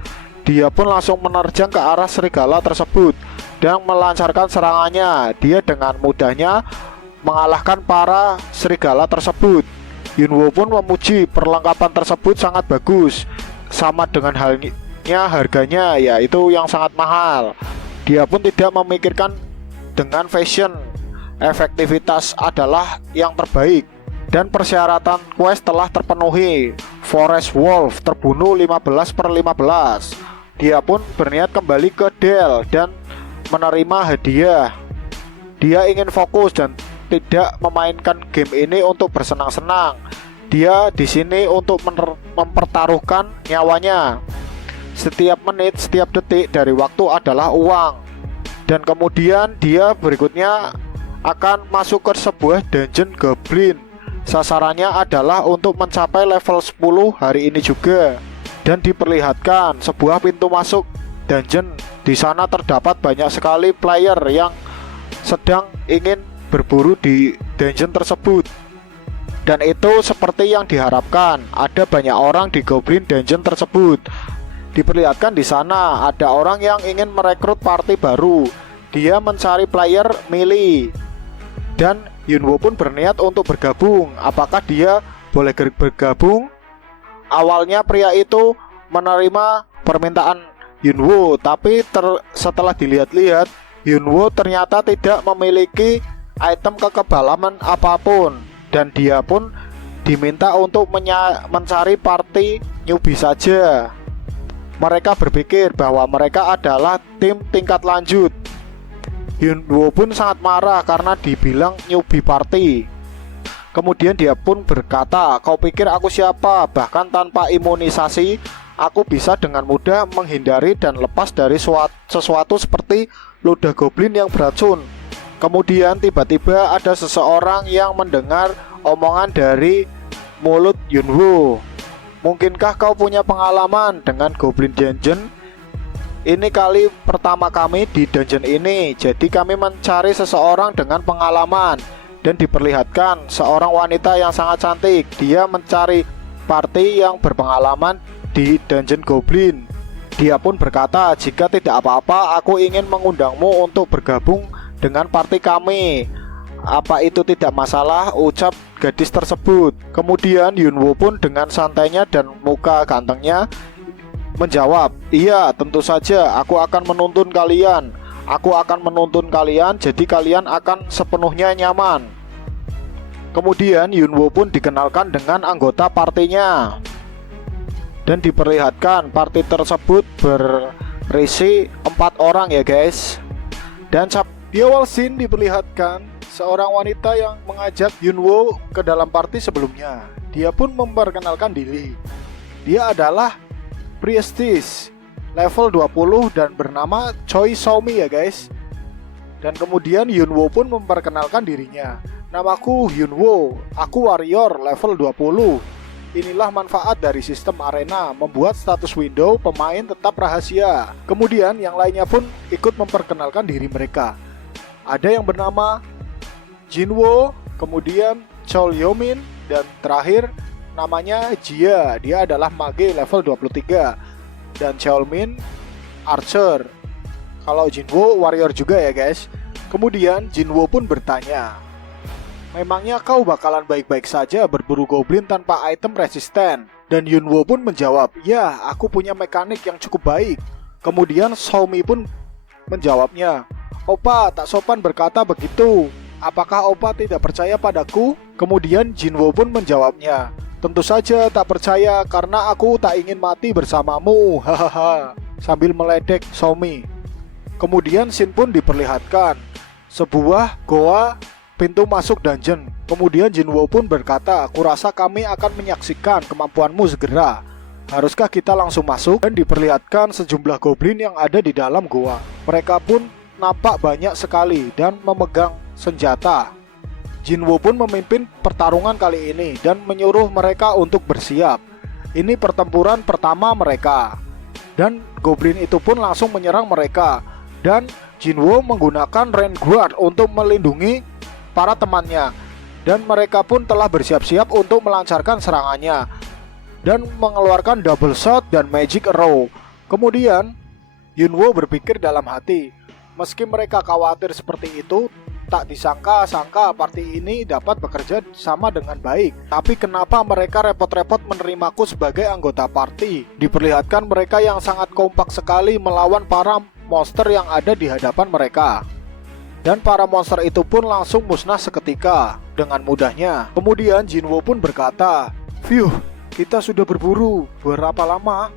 Dia pun langsung menerjang ke arah serigala tersebut dan melancarkan serangannya. Dia dengan mudahnya mengalahkan para serigala tersebut. Yunwo pun memuji perlengkapan tersebut sangat bagus. Sama dengan halnya harganya, yaitu yang sangat mahal. Dia pun tidak memikirkan dengan fashion. Efektivitas adalah yang terbaik. Dan persyaratan quest telah terpenuhi. Forest Wolf terbunuh 15/15. Dia pun berniat kembali ke Dell dan menerima hadiah. Dia ingin fokus dan tidak memainkan game ini untuk bersenang-senang. Dia di sini untuk mempertaruhkan nyawanya. Setiap menit, setiap detik dari waktu adalah uang. Dan kemudian dia berikutnya akan masuk ke sebuah dungeon goblin. Sasarannya adalah untuk mencapai level 10 hari ini juga. Dan diperlihatkan sebuah pintu masuk dungeon. Di sana terdapat banyak sekali player yang sedang ingin berburu di dungeon tersebut. Dan itu seperti yang diharapkan, ada banyak orang di Goblin Dungeon tersebut. Diperlihatkan di sana ada orang yang ingin merekrut party baru. Dia mencari player melee dan Yunwo pun berniat untuk bergabung. Apakah dia boleh bergabung? Awalnya pria itu menerima permintaan Yunwo, tapi setelah dilihat-lihat, Yunwo ternyata tidak memiliki item kekebalan apapun, dan dia pun diminta untuk mencari party newbie saja. Mereka berpikir bahwa mereka adalah tim tingkat lanjut. Yunwo pun sangat marah karena dibilang newbie party. Kemudian dia pun berkata, "Kau pikir aku siapa? Bahkan tanpa imunisasi, aku bisa dengan mudah menghindari dan lepas dari sesuatu seperti ludah goblin yang beracun." Kemudian tiba-tiba ada seseorang yang mendengar omongan dari mulut Yunwo. "Mungkinkah kau punya pengalaman dengan Goblin Dungeon? Ini kali pertama kami di dungeon ini, jadi kami mencari seseorang dengan pengalaman." Dan diperlihatkan seorang wanita yang sangat cantik. Dia mencari party yang berpengalaman di dungeon goblin. Dia pun berkata, "Jika tidak apa-apa, aku ingin mengundangmu untuk bergabung dengan party kami. Apa itu tidak masalah?" ucap gadis tersebut. Kemudian Yunwo pun dengan santainya dan muka gantengnya menjawab, "Iya, tentu saja, aku akan menuntun kalian. Aku akan menuntun kalian, jadi kalian akan sepenuhnya nyaman." Kemudian Yunwo pun dikenalkan dengan anggota partinya, dan diperlihatkan party tersebut berisi 4 orang ya guys. Dan di awal scene diperlihatkan seorang wanita yang mengajak Yunwo ke dalam party sebelumnya. Dia pun memperkenalkan diri. Dia adalah priestess level 20 dan bernama Choi Somi ya guys. Dan kemudian Yunwo pun memperkenalkan dirinya. "Namaku Yunwo, aku warrior level 20. Inilah manfaat dari sistem arena, membuat status window pemain tetap rahasia." Kemudian yang lainnya pun ikut memperkenalkan diri mereka. Ada yang bernama Jinwo, kemudian Chol Yomin, dan terakhir namanya Jia. Dia adalah mage level 23. Dan Cheolmin archer. Kalau Jinwo warrior juga ya guys. Kemudian Jinwo pun bertanya, "Memangnya kau bakalan baik-baik saja berburu goblin tanpa item resisten?" Dan Yunwo pun menjawab, "Ya, aku punya mekanik yang cukup baik." Kemudian Somi pun menjawabnya, "Opa, tak sopan berkata begitu. Apakah Opa tidak percaya padaku?" Kemudian Jinwo pun menjawabnya, "Tentu saja tak percaya, karena aku tak ingin mati bersamamu." Hahaha, sambil meledek Somi. Kemudian scene pun diperlihatkan sebuah goa pintu masuk dungeon. Kemudian Jinwo pun berkata, "Kurasa kami akan menyaksikan kemampuanmu segera. Haruskah kita langsung masuk?" Dan diperlihatkan sejumlah goblin yang ada di dalam goa. Mereka pun nampak banyak sekali dan memegang senjata. Jinwo pun memimpin pertarungan kali ini dan menyuruh mereka untuk bersiap. Ini pertempuran pertama mereka. Dan goblin itu pun langsung menyerang mereka. Dan Jinwo menggunakan Rain Guard untuk melindungi para temannya. Dan mereka pun telah bersiap-siap untuk melancarkan serangannya dan mengeluarkan double shot dan magic arrow. Kemudian Yunwo berpikir dalam hati, meski mereka khawatir seperti itu, tak disangka-sangka party ini dapat bekerja sama dengan baik. Tapi kenapa mereka repot-repot menerimaku sebagai anggota party? Diperlihatkan mereka yang sangat kompak sekali melawan para monster yang ada di hadapan mereka. Dan para monster itu pun langsung musnah seketika dengan mudahnya. Kemudian Jinwo pun berkata, "Phew, kita sudah berburu berapa lama?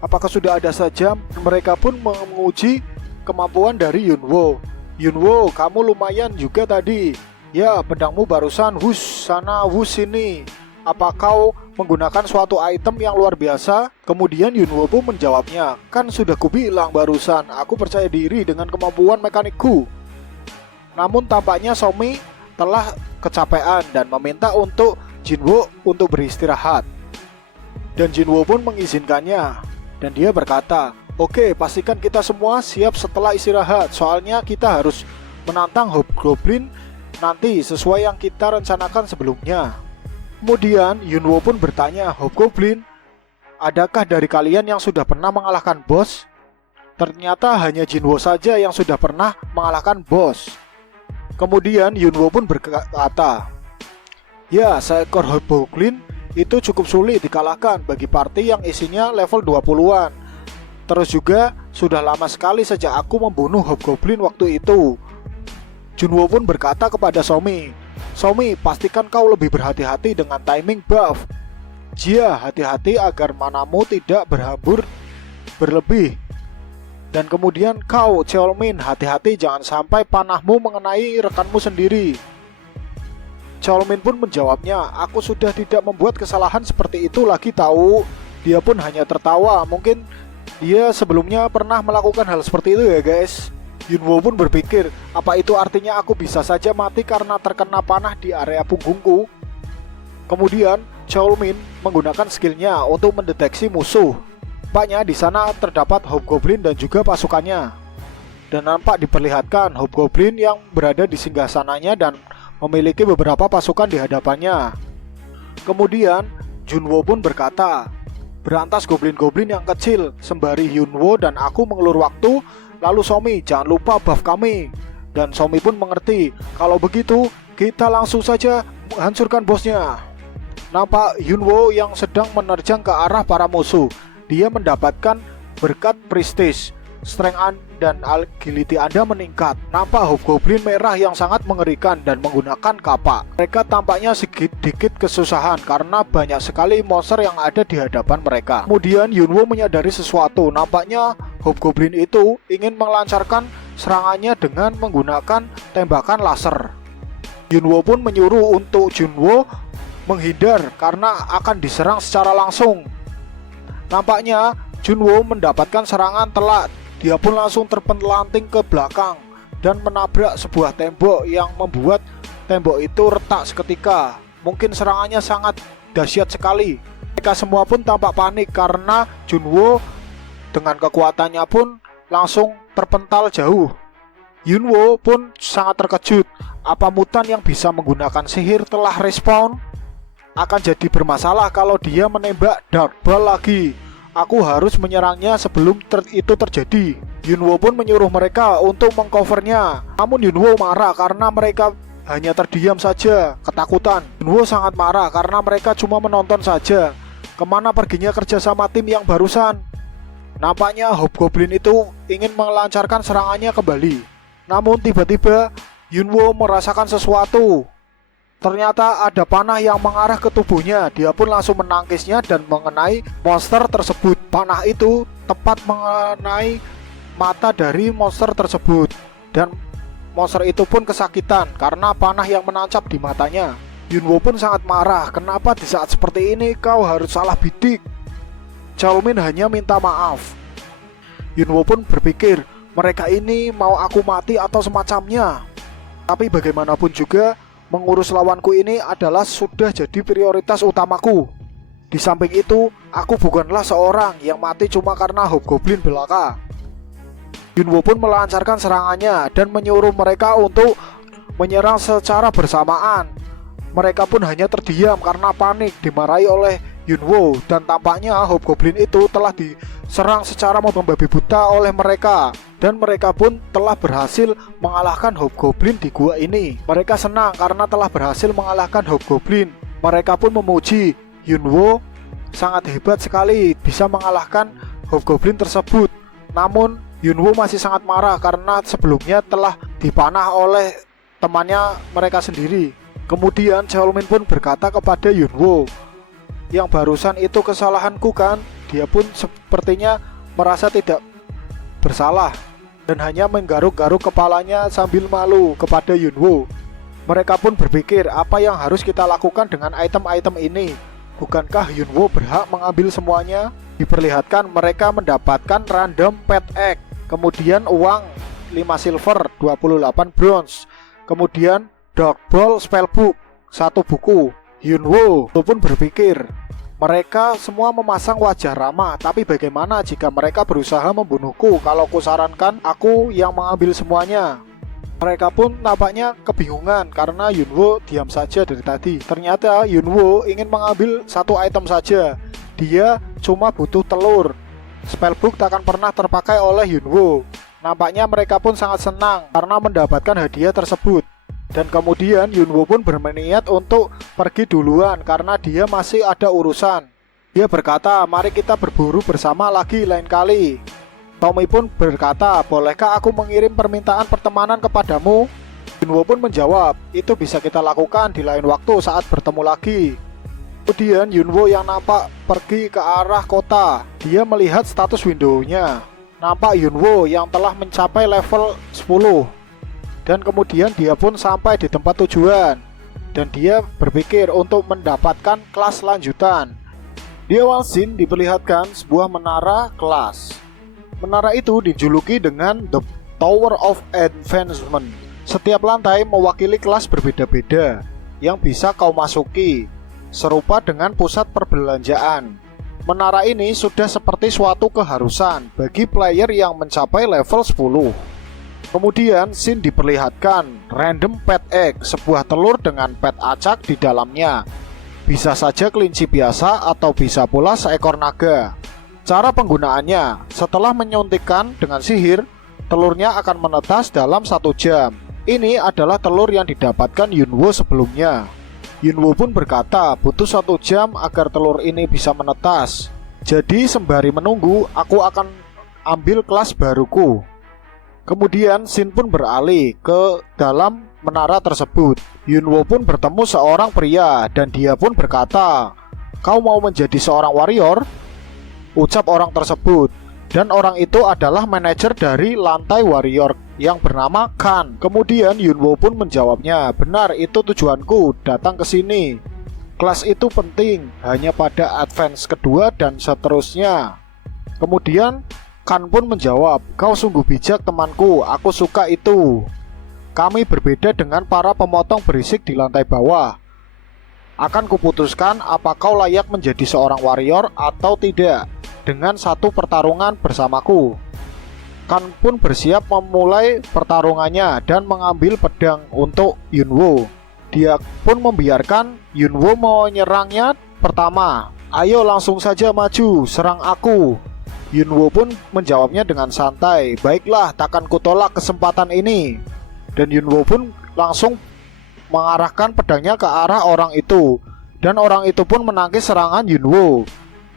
Apakah sudah ada sejam?" Mereka pun menguji kemampuan dari Yunwo. "Yunwo, kamu lumayan juga tadi. Ya, pedangmu barusan wush sana wush sini. Apa kau menggunakan suatu item yang luar biasa?" Kemudian Yunwo pun menjawabnya, "Kan sudah kubilang barusan, aku percaya diri dengan kemampuan mekanikku." Namun tampaknya Somi telah kecapean dan meminta untuk Jinwo untuk beristirahat. Dan Jinwo pun mengizinkannya. Dan dia berkata, "Oke, pastikan kita semua siap setelah istirahat. Soalnya kita harus menantang Hobgoblin nanti sesuai yang kita rencanakan sebelumnya." Kemudian Yunwo pun bertanya, "Hobgoblin, adakah dari kalian yang sudah pernah mengalahkan bos?" Ternyata hanya Jinwo saja yang sudah pernah mengalahkan bos. Kemudian Yunwo pun berkata, "Ya, seekor Hobgoblin itu cukup sulit dikalahkan bagi party yang isinya level 20-an. Terus juga sudah lama sekali sejak aku membunuh Hobgoblin waktu itu." Junwo pun berkata kepada Somi, "Somi, pastikan kau lebih berhati-hati dengan timing buff. Jia, hati-hati agar manamu tidak berhambur berlebih. Dan kemudian kau, Cheolmin, hati-hati jangan sampai panahmu mengenai rekanmu sendiri." Cheolmin pun menjawabnya, "Aku sudah tidak membuat kesalahan seperti itu lagi tahu." Dia pun hanya tertawa, mungkin dia sebelumnya pernah melakukan hal seperti itu ya guys. Yunwo pun berpikir, apa itu artinya aku bisa saja mati karena terkena panah di area punggungku? Kemudian Cheolmin menggunakan skillnya untuk mendeteksi musuh. Nampaknya di sana terdapat Hobgoblin dan juga pasukannya. Dan nampak diperlihatkan Hobgoblin yang berada di singgasananya dan memiliki beberapa pasukan di hadapannya. Kemudian Junwo pun berkata, "Berantas goblin-goblin yang kecil," sembari Yunwo dan aku mengelur waktu. Lalu Somi, "Jangan lupa buff kami." Dan Somi pun mengerti, "Kalau begitu kita langsung saja hancurkan bosnya." Nampak Yunwo yang sedang menerjang ke arah para musuh. Dia mendapatkan berkat prestige, strength dan agility Anda meningkat. Nampak Hobgoblin merah yang sangat mengerikan dan menggunakan kapak. Mereka tampaknya sedikit kesusahan karena banyak sekali monster yang ada di hadapan mereka. Kemudian Yunwo menyadari sesuatu. Nampaknya Hobgoblin itu ingin melancarkan serangannya dengan menggunakan tembakan laser. Yunwo pun menyuruh untuk Junwo menghindar karena akan diserang secara langsung. Nampaknya Junwo mendapatkan serangan telak. Dia pun langsung terpelanting ke belakang dan menabrak sebuah tembok yang membuat tembok itu retak seketika. Mungkin serangannya sangat dahsyat sekali. Mereka semua pun tampak panik karena Junwo dengan kekuatannya pun langsung terpental jauh. Yunwo pun sangat terkejut. Apa mutan yang bisa menggunakan sihir telah respawn? Akan jadi bermasalah kalau dia menembak Dark Ball lagi. Aku harus menyerangnya sebelum itu terjadi. Yunwo pun menyuruh mereka untuk mengcovernya. Namun Yunwo marah karena mereka hanya terdiam saja, ketakutan. Yunwo sangat marah karena mereka cuma menonton saja. Kemana perginya kerjasama tim yang barusan? Nampaknya Hobgoblin itu ingin melancarkan serangannya kembali. Namun tiba-tiba Yunwo merasakan sesuatu. Ternyata ada panah yang mengarah ke tubuhnya. Dia pun langsung menangkisnya dan mengenai monster tersebut. Panah itu tepat mengenai mata dari monster tersebut. Dan monster itu pun kesakitan karena panah yang menancap di matanya. Yunwo pun sangat marah. Kenapa di saat seperti ini kau harus salah bidik? Cheolmin hanya minta maaf. Yunwo pun berpikir, mereka ini mau aku mati atau semacamnya. Tapi bagaimanapun juga, mengurus lawanku ini adalah sudah jadi prioritas utamaku. Di samping itu, aku bukanlah seorang yang mati cuma karena Hobgoblin belaka. Yunwo pun melancarkan serangannya dan menyuruh mereka untuk menyerang secara bersamaan. Mereka pun hanya terdiam karena panik dimarahi oleh Yunwo. Dan tampaknya Hobgoblin itu telah diserang secara membabi buta oleh mereka. Dan mereka pun telah berhasil mengalahkan Hobgoblin di gua ini. Mereka senang karena telah berhasil mengalahkan Hobgoblin. Mereka pun memuji Yunwo sangat hebat sekali bisa mengalahkan Hobgoblin tersebut. Namun Yunwo masih sangat marah karena sebelumnya telah dipanah oleh temannya mereka sendiri. Kemudian Cheolmin pun berkata kepada Yunwo, "Yang barusan itu kesalahanku kan?" Dia pun sepertinya merasa tidak bersalah dan hanya menggaruk-garuk kepalanya sambil malu kepada Yunwo. Mereka pun berpikir, apa yang harus kita lakukan dengan item-item ini? Bukankah Yunwo berhak mengambil semuanya? Diperlihatkan mereka mendapatkan random pet egg, kemudian uang 5 silver, 28 bronze, kemudian Dark Ball spellbook 1 buku. Yunwo pun berpikir, mereka semua memasang wajah ramah, tapi bagaimana jika mereka berusaha membunuhku kalau kusarankan aku yang mengambil semuanya? Mereka pun nampaknya kebingungan karena Yunwo diam saja dari tadi. Ternyata Yunwo ingin mengambil satu item saja. Dia cuma butuh telur. Spellbook tak akan pernah terpakai oleh Yunwo. Nampaknya mereka pun sangat senang karena mendapatkan hadiah tersebut. Dan kemudian Yunwo pun berniat untuk pergi duluan karena dia masih ada urusan. Dia berkata, mari kita berburu bersama lagi lain kali. Tommy pun berkata, bolehkah aku mengirim permintaan pertemanan kepadamu? Yunwo pun menjawab, itu bisa kita lakukan di lain waktu saat bertemu lagi. Kemudian Yunwo yang nampak pergi ke arah kota. Dia melihat status window-nya. Nampak Yunwo yang telah mencapai level 10. Dan kemudian dia pun sampai di tempat tujuan. Dan dia berpikir untuk mendapatkan kelas lanjutan. Di awal scene diperlihatkan sebuah menara kelas. Menara itu dijuluki dengan The Tower of Advancement. Setiap lantai mewakili kelas berbeda-beda yang bisa kau masuki, serupa dengan pusat perbelanjaan. Menara ini sudah seperti suatu keharusan bagi player yang mencapai level 10. Kemudian scene diperlihatkan random pet egg, sebuah telur dengan pet acak di dalamnya. Bisa saja kelinci biasa atau bisa pula seekor naga. Cara penggunaannya, setelah menyuntikkan dengan sihir, telurnya akan menetas dalam 1 jam. Ini adalah telur yang didapatkan Yunwo sebelumnya. Yunwo pun berkata, butuh 1 jam agar telur ini bisa menetas. Jadi sembari menunggu, aku akan ambil kelas baruku. Kemudian scene pun beralih ke dalam menara tersebut. Yunwo pun bertemu seorang pria dan dia pun berkata, kau mau menjadi seorang warrior? Ucap orang tersebut. Dan orang itu adalah manajer dari lantai warrior yang bernama Khan. Kemudian Yunwo pun menjawabnya, benar, itu tujuanku datang ke sini. Kelas itu penting hanya pada advance kedua dan seterusnya. Kemudian Khan pun menjawab, kau sungguh bijak temanku, aku suka itu. Kami berbeda dengan para pemotong berisik di lantai bawah. Akan kuputuskan apa kau layak menjadi seorang warrior atau tidak dengan satu pertarungan bersamaku. Khan pun bersiap memulai pertarungannya dan mengambil pedang untuk Yunwo. Dia pun membiarkan Yunwo menyerangnya pertama. Ayo langsung saja maju, serang aku. Yunwo pun menjawabnya dengan santai, baiklah, takkan kutolak kesempatan ini. Dan Yunwo pun langsung mengarahkan pedangnya ke arah orang itu. Dan orang itu pun menangkis serangan Yunwo.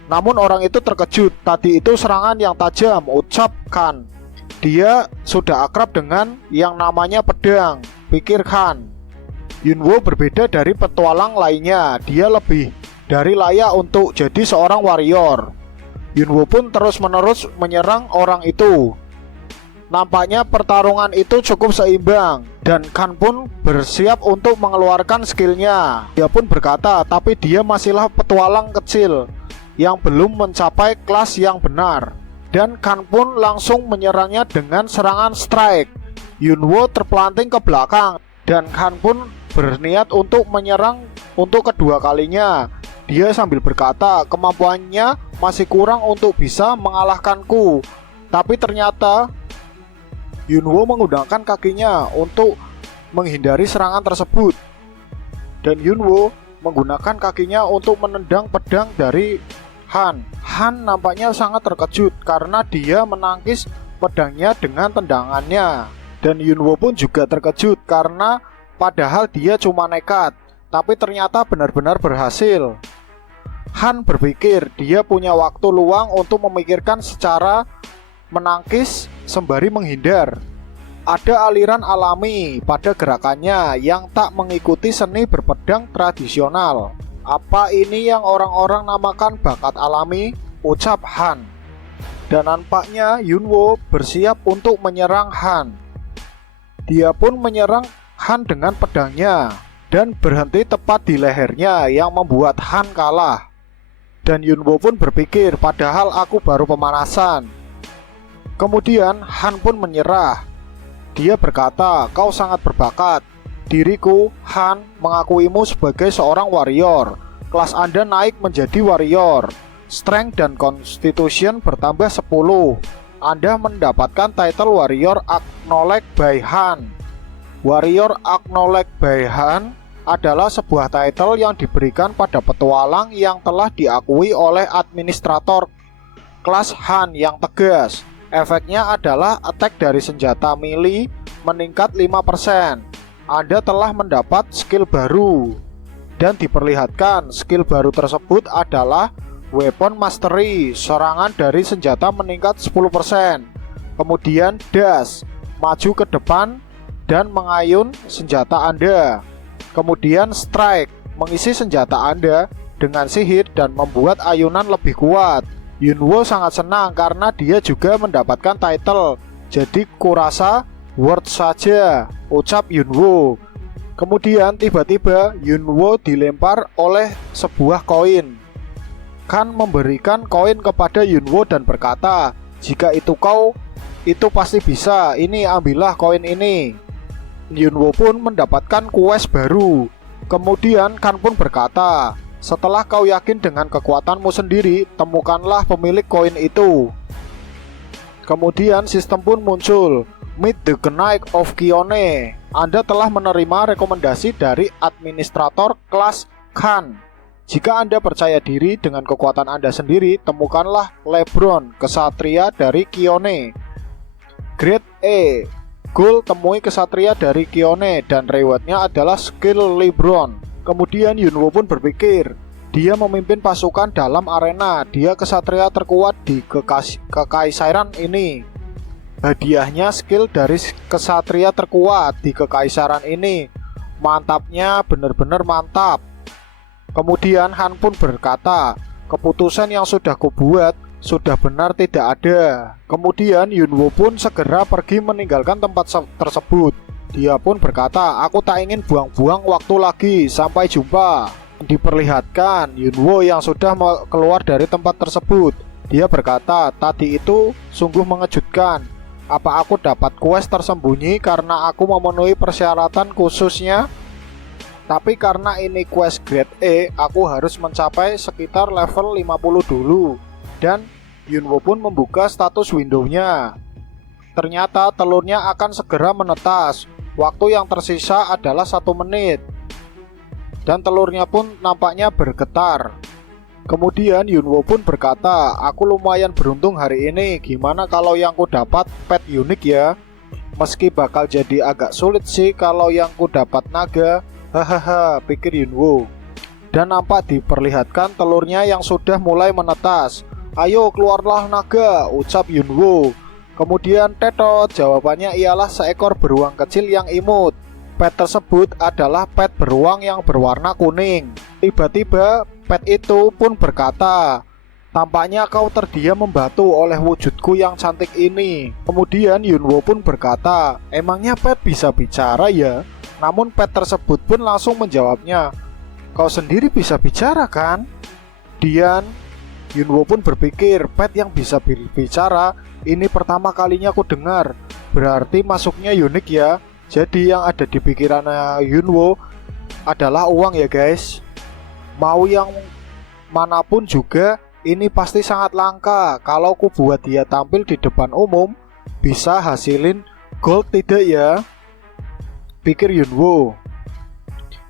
Namun orang itu terkejut, tadi itu serangan yang tajam, ucap Khan. Dia sudah akrab dengan yang namanya pedang, pikir Khan. Yunwo berbeda dari petualang lainnya, dia lebih dari layak untuk jadi seorang warrior. Yunwo pun terus-menerus menyerang orang itu. Nampaknya pertarungan itu cukup seimbang dan Khan pun bersiap untuk mengeluarkan skillnya. Dia pun berkata, tapi dia masihlah petualang kecil yang belum mencapai kelas yang benar. Dan Khan pun langsung menyerangnya dengan serangan strike. Yunwo terpelanting ke belakang dan Khan pun berniat untuk menyerang untuk kedua kalinya. Dia sambil berkata, kemampuannya masih kurang untuk bisa mengalahkanku. Tapi ternyata Yunwo menggunakan kakinya untuk menghindari serangan tersebut. Dan Yunwo menggunakan kakinya untuk menendang pedang dari Han. Han nampaknya sangat terkejut karena dia menangkis pedangnya dengan tendangannya. Dan Yunwo pun juga terkejut karena padahal dia cuma nekat, tapi ternyata benar-benar berhasil. Han berpikir dia punya waktu luang untuk memikirkan secara menangkis sembari menghindar. Ada aliran alami pada gerakannya yang tak mengikuti seni berpedang tradisional. Apa ini yang orang-orang namakan bakat alami? Ucap Han. Dan nampaknya Yunwo bersiap untuk menyerang Han. Dia pun menyerang Han dengan pedangnya dan berhenti tepat di lehernya yang membuat Han kalah. Dan Yunwo pun berpikir, padahal aku baru pemanasan. Kemudian Han pun menyerah. Dia berkata, kau sangat berbakat. Diriku, Han, mengakuimu sebagai seorang warrior. Kelas Anda naik menjadi warrior. Strength dan Constitution bertambah 10. Anda mendapatkan title Warrior Acknowledged by Han. Warrior Acknowledged by Han adalah sebuah title yang diberikan pada petualang yang telah diakui oleh administrator kelas Han yang tegas. Efeknya adalah attack dari senjata melee meningkat 5%. Anda telah mendapat skill baru. Dan diperlihatkan skill baru tersebut adalah Weapon Mastery, serangan dari senjata meningkat 10%. Kemudian Dash, maju ke depan dan mengayun senjata Anda. Kemudian Strike, mengisi senjata Anda dengan sihir dan membuat ayunan lebih kuat. Yunwo sangat senang karena dia juga mendapatkan title. Jadi kurasa word saja, ucap Yunwo. Kemudian tiba-tiba Yunwo dilempar oleh sebuah koin. Kan memberikan koin kepada Yunwo dan berkata, "Jika itu kau, itu pasti bisa. Ini ambillah koin ini." Yunwo pun mendapatkan quest baru. Kemudian Kan pun berkata, "Setelah kau yakin dengan kekuatanmu sendiri, temukanlah pemilik koin itu." Kemudian sistem pun muncul, Meet the Knight of Kione. Anda telah menerima rekomendasi dari administrator kelas Kan. Jika Anda percaya diri dengan kekuatan Anda sendiri, temukanlah Lebron, kesatria dari Kione. Grade E, goal temui kesatria dari Kione dan rewardnya adalah skill Lebron. Kemudian Yunwo pun berpikir, dia memimpin pasukan dalam arena, dia kesatria terkuat di kekaisaran ini. Hadiahnya skill dari kesatria terkuat di kekaisaran ini. Mantapnya, benar-benar mantap. Kemudian Han pun berkata, keputusan yang sudah kubuat sudah benar tidak ada. Kemudian Yunwo pun segera pergi meninggalkan tempat tersebut. Dia pun berkata, aku tak ingin buang-buang waktu lagi, sampai jumpa. Diperlihatkan Yunwo yang sudah keluar dari tempat tersebut. Dia berkata, tadi itu sungguh mengejutkan. Apa aku dapat quest tersembunyi karena aku memenuhi persyaratan khususnya? Tapi karena ini quest grade E, aku harus mencapai sekitar level 50 dulu. Dan Yunwo pun membuka status window-nya. Ternyata telurnya akan segera menetas. Waktu yang tersisa adalah 1 menit. Dan telurnya pun nampaknya bergetar. Kemudian Yunwo pun berkata, aku lumayan beruntung hari ini. Gimana kalau yang ku dapat pet unik ya? Meski bakal jadi agak sulit sih kalau yang ku dapat naga. Hahaha, pikir Yunwo. Dan nampak diperlihatkan telurnya yang sudah mulai menetas. Ayo keluarlah naga, ucap Yunwo. Kemudian tetot, jawabannya ialah seekor beruang kecil yang imut. Pet tersebut adalah pet beruang yang berwarna kuning. Tiba-tiba pet itu pun berkata, tampaknya kau terdiam membatu oleh wujudku yang cantik ini. Kemudian Yunwo pun berkata, emangnya pet bisa bicara ya? Namun pet tersebut pun langsung menjawabnya, kau sendiri bisa bicara kan? Kemudian Yunwo pun berpikir, pet yang bisa berbicara, ini pertama kalinya aku dengar. Berarti masuknya unik ya. Jadi yang ada di pikirannya Yunwo adalah uang ya guys. Mau yang manapun juga, ini pasti sangat langka. Kalau ku buat dia tampil di depan umum, bisa hasilin gold tidak ya? Pikir Yunwo.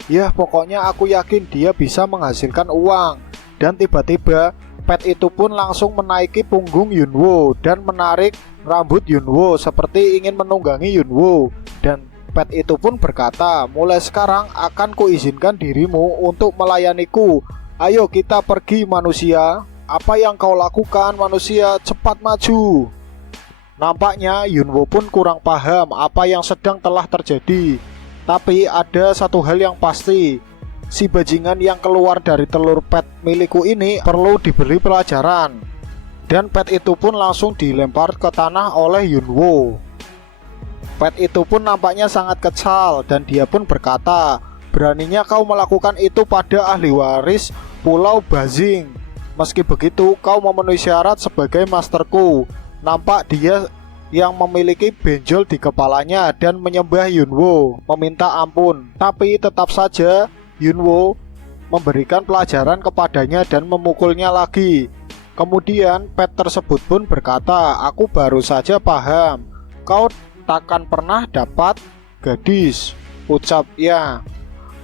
Ya pokoknya aku yakin dia bisa menghasilkan uang. Dan tiba-tiba pet itu pun langsung menaiki punggung Yunwo dan menarik rambut Yunwo seperti ingin menunggangi Yunwo. Dan pet itu pun berkata, mulai sekarang akan kuizinkan dirimu untuk melayaniku. Ayo kita pergi manusia. Apa yang kau lakukan manusia? Cepat maju. Nampaknya Yunwo pun kurang paham apa yang sedang telah terjadi. Tapi ada satu hal yang pasti, si bajingan yang keluar dari telur pet milikku ini perlu diberi pelajaran. Dan pet itu pun langsung dilempar ke tanah oleh Yunwo. Pet itu pun nampaknya sangat kesal dan dia pun berkata, beraninya kau melakukan itu pada ahli waris Pulau Bazing. Meski begitu kau memenuhi syarat sebagai masterku. Nampak dia yang memiliki benjol di kepalanya dan menyembah Yunwo, meminta ampun. Tapi tetap saja Yunwo memberikan pelajaran kepadanya dan memukulnya lagi. Kemudian pet tersebut pun berkata, aku baru saja paham. Kau takkan pernah dapat gadis, ucapnya.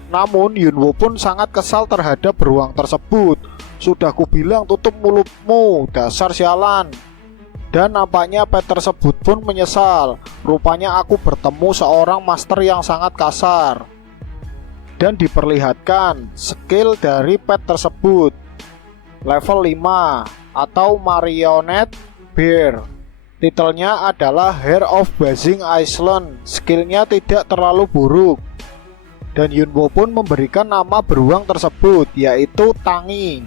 Namun Yunwo pun sangat kesal terhadap beruang tersebut. Sudah kubilang tutup mulutmu, dasar sialan. Dan nampaknya pet tersebut pun menyesal. Rupanya aku bertemu seorang master yang sangat kasar. Dan diperlihatkan skill dari pet tersebut, level 5 atau Marionette Bear. Titelnya adalah Hair of Buzzing Island. Skillnya tidak terlalu buruk. Dan Yunwo pun memberikan nama beruang tersebut, yaitu Tangi.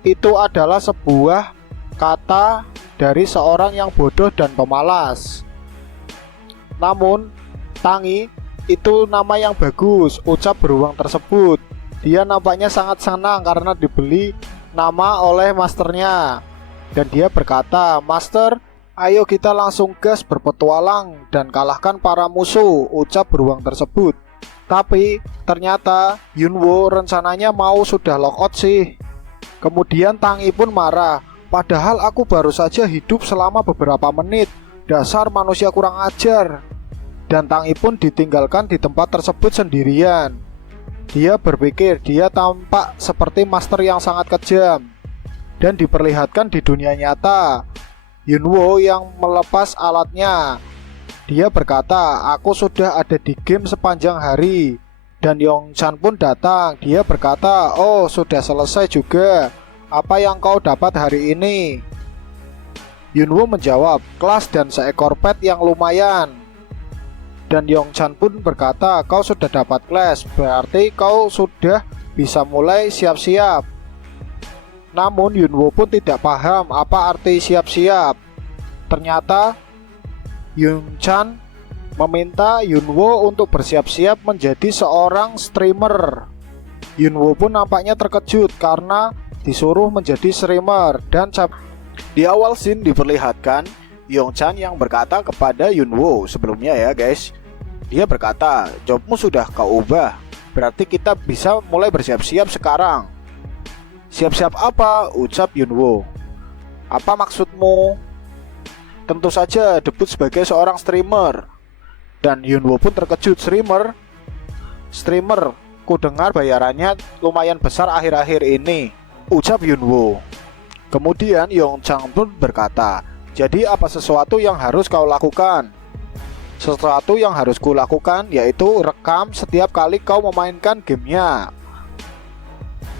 Itu adalah sebuah kata dari seorang yang bodoh dan pemalas. Namun Tangi itu nama yang bagus, ucap beruang tersebut. Dia nampaknya sangat senang karena dibeli nama oleh masternya. Dan dia berkata, "Master, ayo kita langsung gas berpetualang dan kalahkan para musuh," ucap beruang tersebut. Tapi ternyata Yunwo rencananya mau sudah lockout sih. Kemudian Tangi pun marah, "Padahal aku baru saja hidup selama beberapa menit. Dasar manusia kurang ajar." Dan Tangi pun ditinggalkan di tempat tersebut sendirian. Dia berpikir dia tampak seperti master yang sangat kejam. Dan diperlihatkan di dunia nyata Yunwo yang melepas alatnya. Dia berkata, "Aku sudah ada di game sepanjang hari." Dan Yongchan pun datang. Dia berkata, "Oh, sudah selesai juga. Apa yang kau dapat hari ini?" Yunwo menjawab, "Kelas dan seekor pet yang lumayan." Dan Yongchan pun berkata, "Kau sudah dapat kelas, berarti kau sudah bisa mulai siap-siap." Namun Yunwo pun tidak paham apa arti siap-siap. Ternyata Yongchan meminta Yunwo untuk bersiap-siap menjadi seorang streamer. Yunwo pun nampaknya terkejut karena disuruh menjadi streamer. Dan di awal scene diperlihatkan Yongchan yang berkata kepada Yunwo sebelumnya ya guys. Dia berkata, "Jobmu sudah kau ubah, berarti kita bisa mulai bersiap-siap sekarang." "Siap-siap apa?" ucap Yunwo. "Apa maksudmu?" "Tentu saja debut sebagai seorang streamer." Dan Yunwo pun terkejut. Streamer, ku dengar bayarannya lumayan besar akhir-akhir ini, ucap Yunwo. Kemudian Yongchan pun berkata, "Jadi apa sesuatu yang harus kau lakukan?" "Sesuatu yang harus ku lakukan yaitu rekam setiap kali kau memainkan gamenya."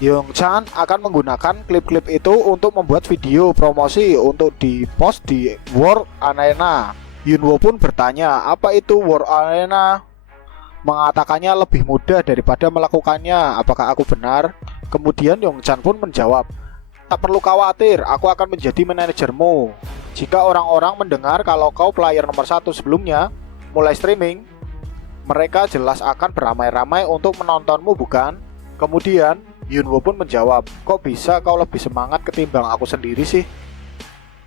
Yongchan akan menggunakan klip-klip itu untuk membuat video promosi untuk di-post di World Arena. Yunwo pun bertanya, "Apa itu World Arena?" Mengatakannya lebih mudah daripada melakukannya. Apakah aku benar? Kemudian Yongchan pun menjawab, "Tak perlu khawatir, aku akan menjadi manajermu. Jika orang-orang mendengar kalau kau player nomor 1 sebelumnya mulai streaming, mereka jelas akan beramai-ramai untuk menontonmu, bukan?" Kemudian Yunwo pun menjawab, "Kok bisa kau lebih semangat ketimbang aku sendiri sih?"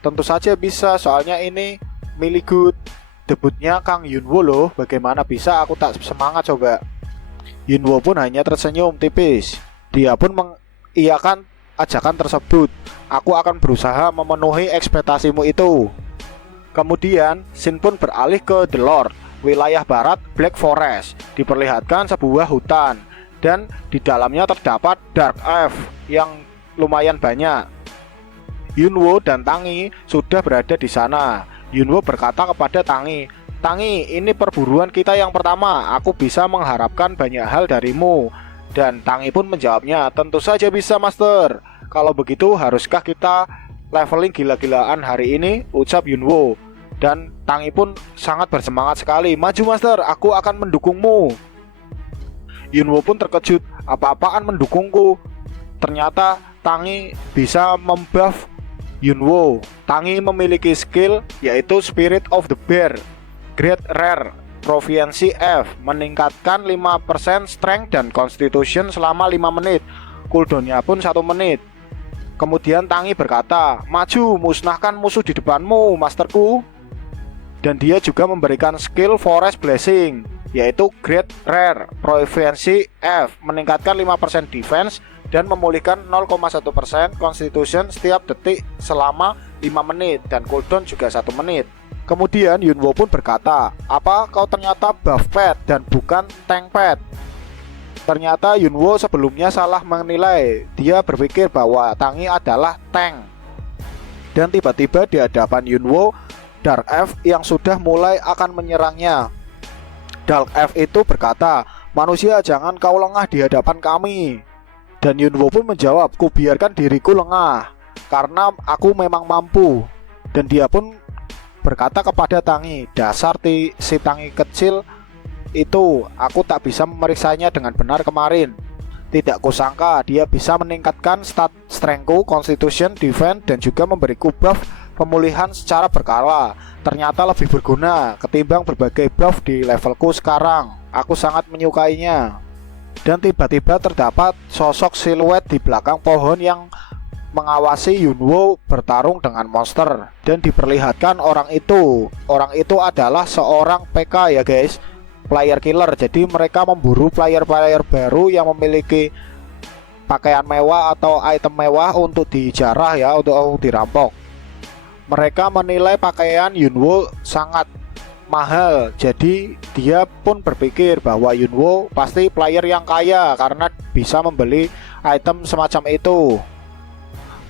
"Tentu saja bisa, soalnya ini Millie Good, debutnya Kang Yunwo loh. Bagaimana bisa aku tak semangat coba?" Yunwo pun hanya tersenyum tipis. Dia pun mengiyakan ajakan tersebut. "Aku akan berusaha memenuhi ekspektasimu itu." Kemudian scene pun beralih ke The Lord, wilayah barat Black Forest. Diperlihatkan sebuah hutan dan di dalamnya terdapat Dark Elf yang lumayan banyak. Yunwo dan Tangi sudah berada di sana. Yunwo berkata kepada Tangi, "Tangi, ini perburuan kita yang pertama. Aku bisa mengharapkan banyak hal darimu." Dan Tangi pun menjawabnya, "Tentu saja bisa, Master. Kalau begitu haruskah kita leveling gila-gilaan hari ini?" ucap Yunwo. Dan Tangi pun sangat bersemangat sekali. "Maju, Master, aku akan mendukungmu." Yunwo pun terkejut, "Apa-apaan mendukungku?" Ternyata Tangi bisa membuff Yunwo. Tangi memiliki skill yaitu Spirit of the Bear, Grade Rare, Proficiency F, meningkatkan 5% Strength dan Constitution selama 5 menit. Cooldownnya pun 1 menit. Kemudian Tangi berkata, "Maju, musnahkan musuh di depanmu, masterku." Dan dia juga memberikan skill Forest Blessing yaitu Grade Rare, Proficiency F, meningkatkan 5% defense dan memulihkan 0,1% Constitution setiap detik selama 5 menit dan cooldown juga 1 menit. Kemudian Yunwo pun berkata, "Apa kau ternyata buff pet dan bukan tank pet?" Ternyata Yunwo sebelumnya salah menilai. Dia berpikir bahwa Tangi adalah tank. Dan tiba-tiba di hadapan Yunwo, Dark F yang sudah mulai akan menyerangnya. Dark F itu berkata, "Manusia, jangan kau lengah di hadapan kami." Dan Yunwo pun menjawab, "Ku biarkan diriku lengah karena aku memang mampu." Dan dia pun berkata kepada Tangi, "Dasar si Tangi kecil itu, aku tak bisa memeriksanya dengan benar kemarin. Tidak kusangka dia bisa meningkatkan stat strengthku, constitution, defense, dan juga memberiku buff pemulihan secara berkala. Ternyata lebih berguna ketimbang berbagai buff di levelku sekarang. Aku sangat menyukainya." Dan tiba-tiba terdapat sosok siluet di belakang pohon yang mengawasi Yunwo bertarung dengan monster. Dan diperlihatkan orang itu adalah seorang PK ya guys, player killer. Jadi mereka memburu player-player baru yang memiliki pakaian mewah atau item mewah untuk dijarah ya, untuk dirampok. Mereka menilai pakaian Yunwo sangat mahal, jadi dia pun berpikir bahwa Yunwo pasti player yang kaya karena bisa membeli item semacam itu.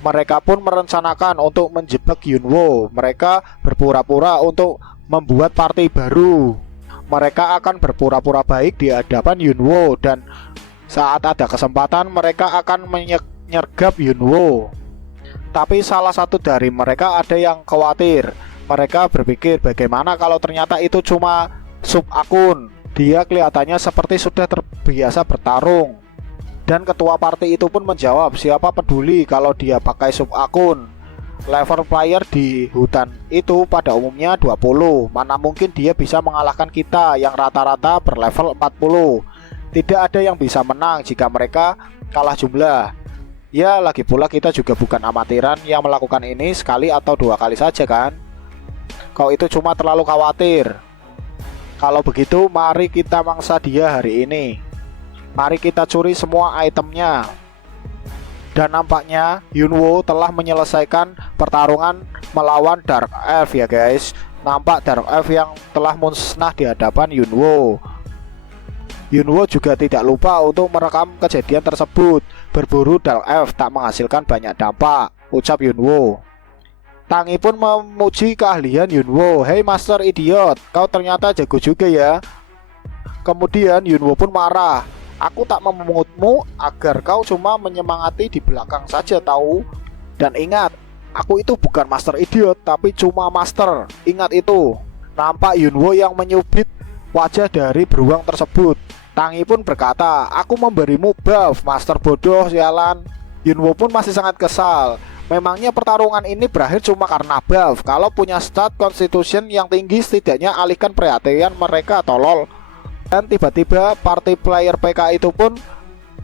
Mereka pun merencanakan untuk menjebak Yunwo. Mereka berpura-pura untuk membuat party baru. Mereka akan berpura-pura baik di hadapan Yunwo, dan saat ada kesempatan mereka akan menyergap Yunwo. Tapi salah satu dari mereka ada yang khawatir. Mereka berpikir, bagaimana kalau ternyata itu cuma sub akun. Dia kelihatannya seperti sudah terbiasa bertarung. Dan ketua party itu pun menjawab, "Siapa peduli kalau dia pakai sub akun. Level player di hutan itu pada umumnya 20. Mana mungkin dia bisa mengalahkan kita yang rata-rata berlevel 40. Tidak ada yang bisa menang jika mereka kalah jumlah. Ya, lagi pula kita juga bukan amatiran yang melakukan ini sekali atau 2 kali saja kan. Kau itu cuma terlalu khawatir. Kalau begitu, mari kita mangsa dia hari ini. Mari kita curi semua itemnya." Dan nampaknya Yunwo telah menyelesaikan pertarungan melawan Dark Elf ya guys. Nampak Dark Elf yang telah musnah di hadapan Yunwo. Yunwo juga tidak lupa untuk merekam kejadian tersebut. "Berburu Dark Elf tak menghasilkan banyak dampak," ucap Yunwo. Tangi pun memuji keahlian Yunwo. "Hei Master Idiot, kau ternyata jago juga ya." Kemudian Yunwo pun marah. "Aku tak memungutmu agar kau cuma menyemangati di belakang saja tahu. Dan ingat, aku itu bukan Master Idiot, tapi cuma Master. Ingat itu." Nampak Yunwo yang menyubit wajah dari beruang tersebut. Tangi pun berkata, "Aku memberimu buff, Master bodoh sialan." Yunwo pun masih sangat kesal. Memangnya pertarungan ini berakhir cuma karena buff? Kalau punya stat constitution yang tinggi, setidaknya alihkan perhatian mereka, tolol. Dan tiba-tiba party player PK itu pun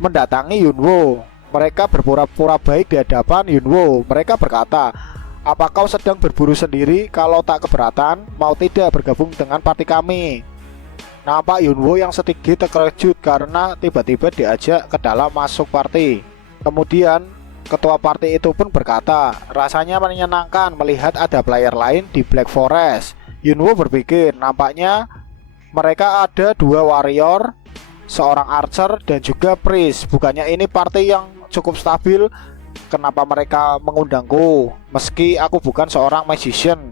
mendatangi Yunwo. Mereka berpura-pura baik di hadapan Yunwo. Mereka berkata, "Apa kau sedang berburu sendiri? Kalau tak keberatan, mau tidak bergabung dengan party kami?" Nampak Yunwo yang sedikit terkejut karena tiba-tiba diajak ke dalam masuk party. Kemudian ketua party itu pun berkata, "Rasanya menyenangkan melihat ada player lain di Black Forest." Yunwo berpikir, nampaknya mereka ada 2 warrior, seorang archer, dan juga priest. Bukannya ini party yang cukup stabil? Kenapa mereka mengundangku? Meski aku bukan seorang magician.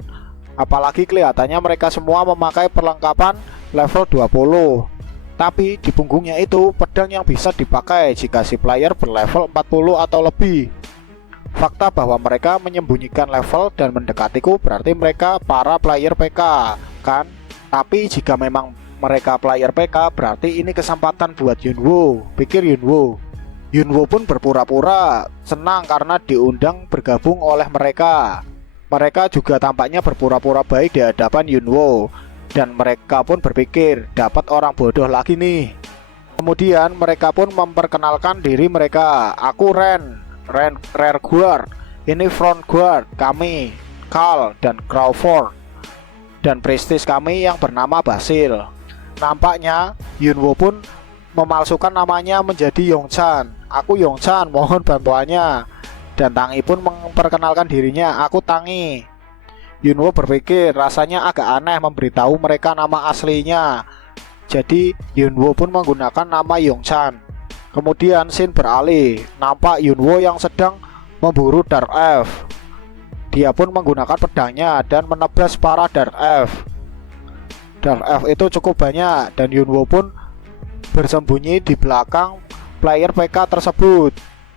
Apalagi kelihatannya mereka semua memakai perlengkapan level 20. Tapi di punggungnya itu pedang yang bisa dipakai jika si player berlevel 40 atau lebih. Fakta bahwa mereka menyembunyikan level dan mendekatiku berarti mereka para player PK, kan? Tapi jika memang mereka player PK, berarti ini kesempatan buat Yunwo, pikir Yunwo. Yunwo pun berpura-pura senang karena diundang bergabung oleh mereka. Mereka juga tampaknya berpura-pura baik di hadapan Yunwo. Dan mereka pun berpikir, dapat orang bodoh lagi nih. Kemudian mereka pun memperkenalkan diri mereka. "Aku Rear Guard. Ini Front Guard kami, Carl dan Crawford. Dan prestis kami yang bernama Basil." Nampaknya Yunwo pun memalsukan namanya menjadi Yongchan. "Aku Yongchan, mohon bantuannya." Dan Tangi pun memperkenalkan dirinya, "Aku Tangi." Yunwo berpikir rasanya agak aneh memberitahu mereka nama aslinya. Jadi Yunwo pun menggunakan nama Yongchan. Kemudian scene beralih. Nampak Yunwo yang sedang memburu Dark Elf. Dia pun menggunakan pedangnya dan menebas para Dark Elf. Dark Elf itu cukup banyak dan Yunwo pun bersembunyi di belakang player PK tersebut.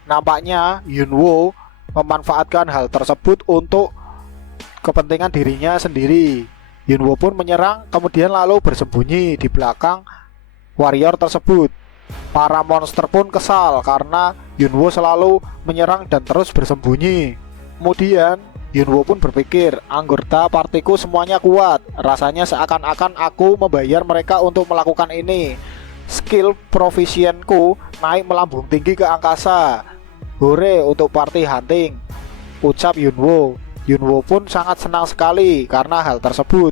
Nampaknya Yunwo memanfaatkan hal tersebut untuk kepentingan dirinya sendiri. Yunwo pun menyerang kemudian lalu bersembunyi di belakang warrior tersebut. Para monster pun kesal karena Yunwo selalu menyerang dan terus bersembunyi. Kemudian Yunwo pun berpikir, anggota partiku semuanya kuat. Rasanya seakan-akan aku membayar mereka untuk melakukan ini. Skill proficientku naik melambung tinggi ke angkasa. Hore untuk party hunting, ucap Yunwo. Yunwo pun sangat senang sekali karena hal tersebut.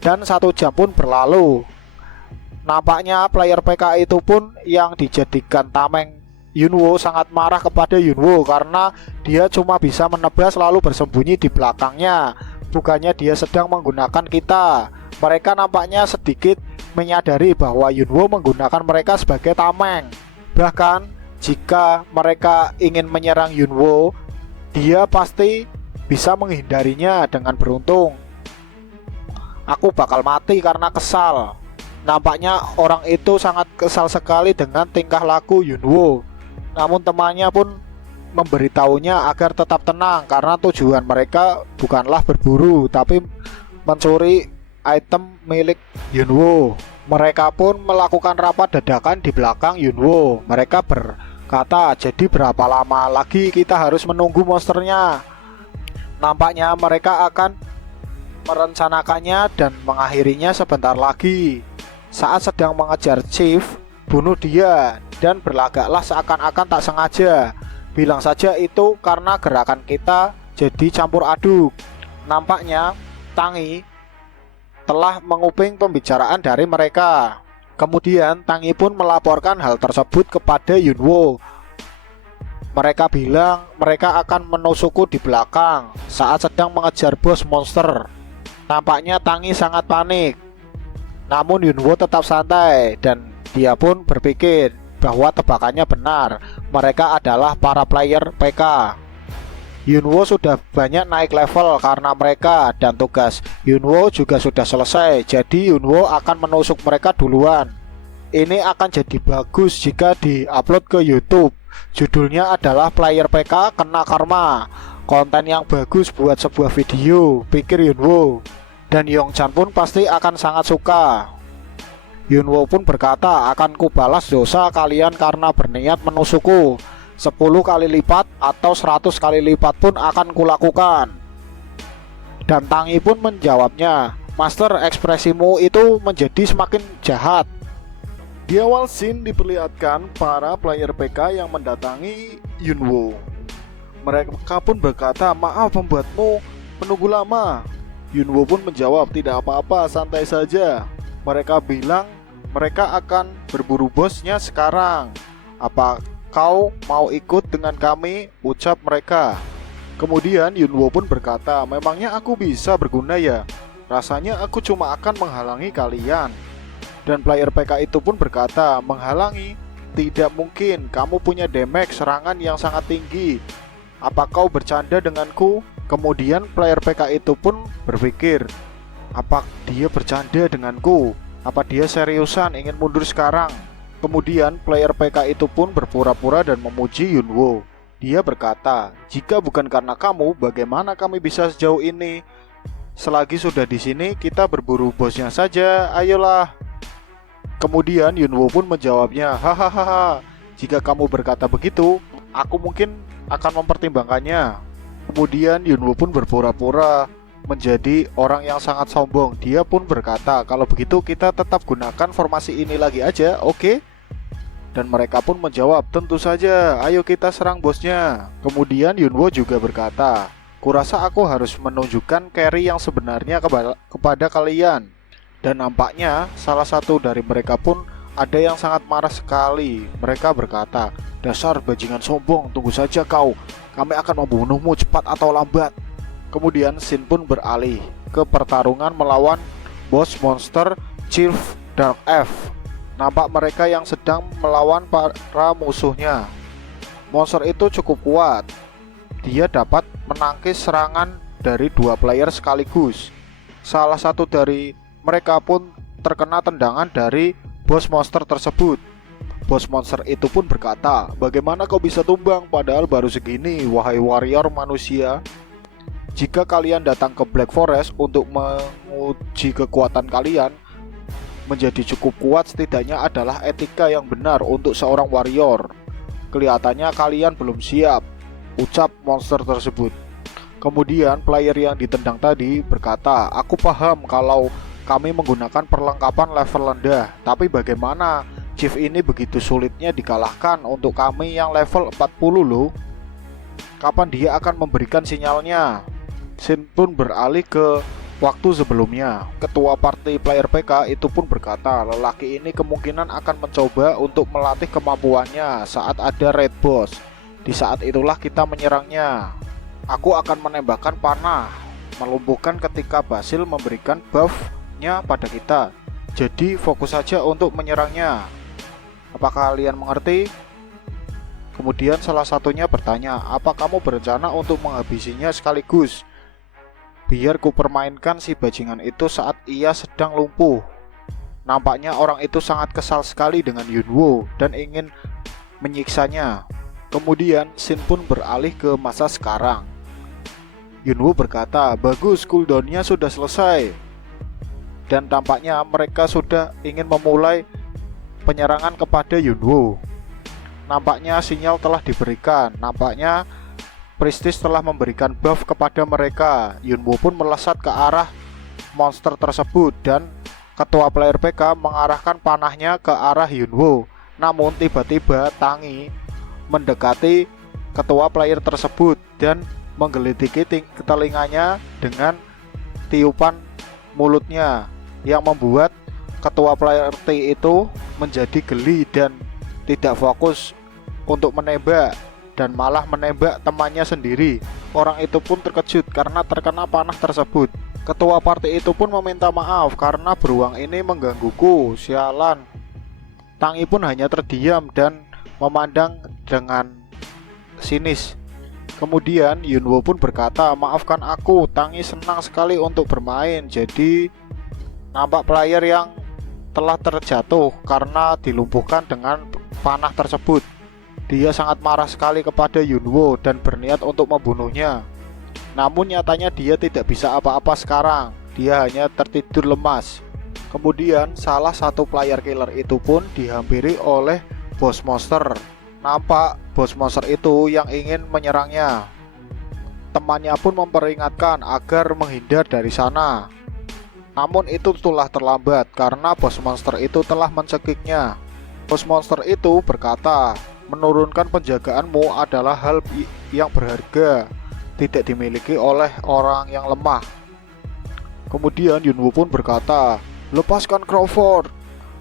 Dan 1 jam pun berlalu. Nampaknya player PK itu pun yang dijadikan tameng Yunwo sangat marah kepada Yunwo karena dia cuma bisa menebas lalu bersembunyi di belakangnya. Bukannya dia sedang menggunakan kita. Mereka nampaknya sedikit menyadari bahwa Yunwo menggunakan mereka sebagai tameng. Bahkan jika mereka ingin menyerang Yunwo, dia pasti bisa menghindarinya dengan beruntung. Aku bakal mati karena kesal. Nampaknya orang itu sangat kesal sekali dengan tingkah laku Yunwo. Namun temannya pun memberitahunya agar tetap tenang karena tujuan mereka bukanlah berburu tapi mencuri item milik Yunwo. Mereka pun melakukan rapat dadakan di belakang Yunwo. Mereka berkata, jadi berapa lama lagi kita harus menunggu monsternya? Nampaknya mereka akan merencanakannya dan mengakhirinya sebentar lagi. Saat sedang mengejar Chief, bunuh dia dan berlagaklah seakan-akan tak sengaja. Bilang saja itu karena gerakan kita jadi campur aduk. Nampaknya Tangi telah menguping pembicaraan dari mereka. Kemudian Tangi pun melaporkan hal tersebut kepada Yunwo. Mereka bilang mereka akan menusukku di belakang saat sedang mengejar bos monster. Nampaknya Tangi sangat panik. Namun Yunwo tetap santai dan dia pun berpikir bahwa tebakannya benar. Mereka adalah para player PK. Yunwo sudah banyak naik level karena mereka dan tugas Yunwo juga sudah selesai. Jadi Yunwo akan menusuk mereka duluan. Ini akan jadi bagus jika di-upload ke YouTube. Judulnya adalah player PK kena karma. Konten yang bagus buat sebuah video, pikir Yunwo. Dan Yongchan pun pasti akan sangat suka. Yunwo pun berkata, akan kubalas dosa kalian karena berniat menusukku. 10 kali lipat atau 100 kali lipat pun akan kulakukan. Dan Tangi pun menjawabnya, Master, ekspresimu itu menjadi semakin jahat. Di awal scene diperlihatkan para player PK yang mendatangi Yunwo. Mereka pun berkata, maaf membuatmu menunggu lama. Yunwo pun menjawab, tidak apa-apa, santai saja. Mereka bilang mereka akan berburu bosnya sekarang. Apa kau mau ikut dengan kami? Ucap mereka. Kemudian Yunwo pun berkata, memangnya aku bisa berguna ya? Rasanya aku cuma akan menghalangi kalian. Dan player PK itu pun berkata, menghalangi? Tidak mungkin, kamu punya damage serangan yang sangat tinggi. Apa kau bercanda denganku? Kemudian player PK itu pun berpikir, apa dia bercanda denganku? Apa dia seriusan ingin mundur sekarang? Kemudian player PK itu pun berpura-pura dan memuji Yunwo. Dia berkata, jika bukan karena kamu, bagaimana kami bisa sejauh ini? Selagi sudah di sini, kita berburu bosnya saja, ayolah. Kemudian Yunwo pun menjawabnya, hahaha, jika kamu berkata begitu, aku mungkin akan mempertimbangkannya. Kemudian Yunwo pun berpura-pura menjadi orang yang sangat sombong. Dia pun berkata, kalau begitu kita tetap gunakan formasi ini lagi aja, oke? Dan mereka pun menjawab, tentu saja, ayo kita serang bosnya. Kemudian Yunwo juga berkata, kurasa aku harus menunjukkan carry yang sebenarnya kepada kalian. Dan nampaknya salah satu dari mereka pun ada yang sangat marah sekali. Mereka berkata, dasar bajingan sombong, tunggu saja kau, kami akan membunuhmu cepat atau lambat. Kemudian scene pun beralih ke pertarungan melawan bos monster Chief Dark Elf. Nampak mereka yang sedang melawan para musuhnya. Monster itu cukup kuat. dia dapat menangkis serangan dari dua player sekaligus. Salah satu dari mereka pun terkena tendangan dari bos monster tersebut. Bos monster itu pun berkata, "Bagaimana kau bisa tumbang padahal baru segini, wahai warrior manusia? Jika kalian datang ke Black Forest untuk menguji kekuatan kalian menjadi cukup kuat, setidaknya adalah etika yang benar untuk seorang warrior. Kelihatannya kalian belum siap," ucap monster tersebut. Kemudian player yang ditendang tadi berkata, "Aku paham kalau kami menggunakan perlengkapan level rendah, tapi bagaimana Chief ini begitu sulitnya dikalahkan untuk kami yang level 40 loh. Kapan dia akan memberikan sinyalnya?" Shin pun beralih ke waktu sebelumnya. Ketua partai player PK itu pun berkata, "Lelaki ini kemungkinan akan mencoba untuk melatih kemampuannya saat ada raid boss. Di saat itulah kita menyerangnya. Aku akan menembakkan panah melumpuhkan ketika Basil memberikan buff-nya pada kita. Jadi fokus saja untuk menyerangnya. Apakah kalian mengerti?" Kemudian salah satunya bertanya, "Apa kamu berencana untuk menghabisinya sekaligus? Biar ku permainkan si bajingan itu saat ia sedang lumpuh." Nampaknya orang itu sangat kesal sekali dengan Yunwo dan ingin menyiksanya. Kemudian Shin pun beralih ke masa sekarang. Yunwo berkata, "Bagus, cooldownnya sudah selesai." Dan tampaknya mereka sudah ingin memulai penyerangan kepada Yunwo. Nampaknya sinyal telah diberikan. Nampaknya Prestige telah memberikan buff kepada mereka. Yunwo pun melesat ke arah monster tersebut dan ketua player PK mengarahkan panahnya ke arah Yunwo. Namun tiba-tiba Tangi mendekati ketua player tersebut dan menggelitiki telinganya dengan tiupan mulutnya yang membuat ketua player T itu menjadi geli dan tidak fokus untuk menembak dan malah menembak temannya sendiri. Orang itu pun terkejut karena terkena panah tersebut. Ketua partai itu pun meminta maaf karena beruang ini menggangguku. Sialan. Tangi pun hanya terdiam dan memandang dengan sinis. Kemudian Yunwo pun berkata, "Maafkan aku, Tangi senang sekali untuk bermain." Jadi nampak player yang telah terjatuh karena dilumpuhkan dengan panah tersebut. Dia sangat marah sekali kepada Yunwo dan berniat untuk membunuhnya. Namun nyatanya dia tidak bisa apa-apa sekarang. Dia hanya tertidur lemas. Kemudian salah satu player killer itu pun dihampiri oleh boss monster. Nampak boss monster itu yang ingin menyerangnya. Temannya pun memperingatkan agar menghindar dari sana. Namun itu telah terlambat karena boss monster itu telah mencekiknya. Boss monster itu berkata, "Menurunkan penjagaanmu adalah hal yang berharga, tidak dimiliki oleh orang yang lemah." Kemudian Yunwo pun berkata, "Lepaskan Crawford."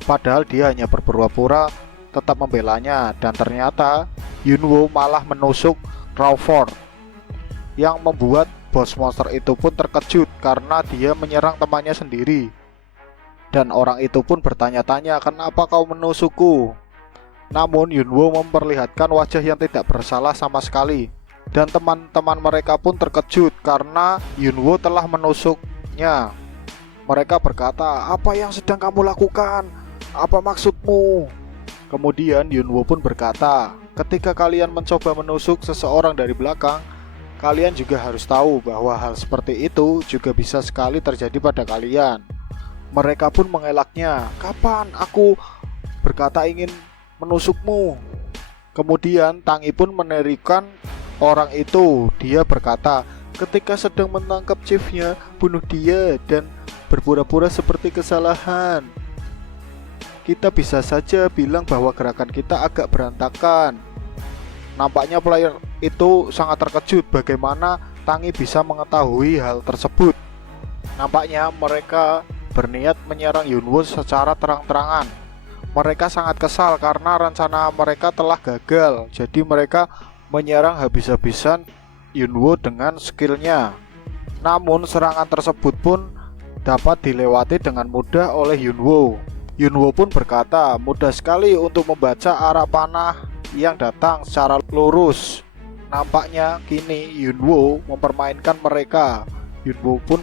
Padahal dia hanya berpura-pura tetap membelanya, dan ternyata Yunwo malah menusuk Crawford, yang membuat boss monster itu pun terkejut karena dia menyerang temannya sendiri. Dan orang itu pun bertanya-tanya, "Kenapa kau menusukku?" Namun Yunwo memperlihatkan wajah yang tidak bersalah sama sekali. Dan teman-teman mereka pun terkejut karena Yunwo telah menusuknya. Mereka berkata, "Apa yang sedang kamu lakukan? Apa maksudmu?" Kemudian Yunwo pun berkata, "Ketika kalian mencoba menusuk seseorang dari belakang, kalian juga harus tahu bahwa hal seperti itu juga bisa sekali terjadi pada kalian." Mereka pun mengelaknya, "Kapan aku berkata ingin menusukmu?" Kemudian Tangi pun menerikan orang itu. Dia berkata, "Ketika sedang menangkap chiefnya, bunuh dia dan berpura-pura seperti kesalahan. Kita bisa saja bilang bahwa gerakan kita agak berantakan." Nampaknya player itu sangat terkejut bagaimana Tangi bisa mengetahui hal tersebut. Nampaknya mereka berniat menyerang Yunwo secara terang-terangan. Mereka sangat kesal karena rencana mereka telah gagal. Jadi mereka menyerang habis-habisan Yunwo dengan skillnya. Namun serangan tersebut pun dapat dilewati dengan mudah oleh Yunwo. Yunwo pun berkata, "Mudah sekali untuk membaca arah panah yang datang secara lurus." nampaknya kini Yunwo mempermainkan mereka. Yunwo pun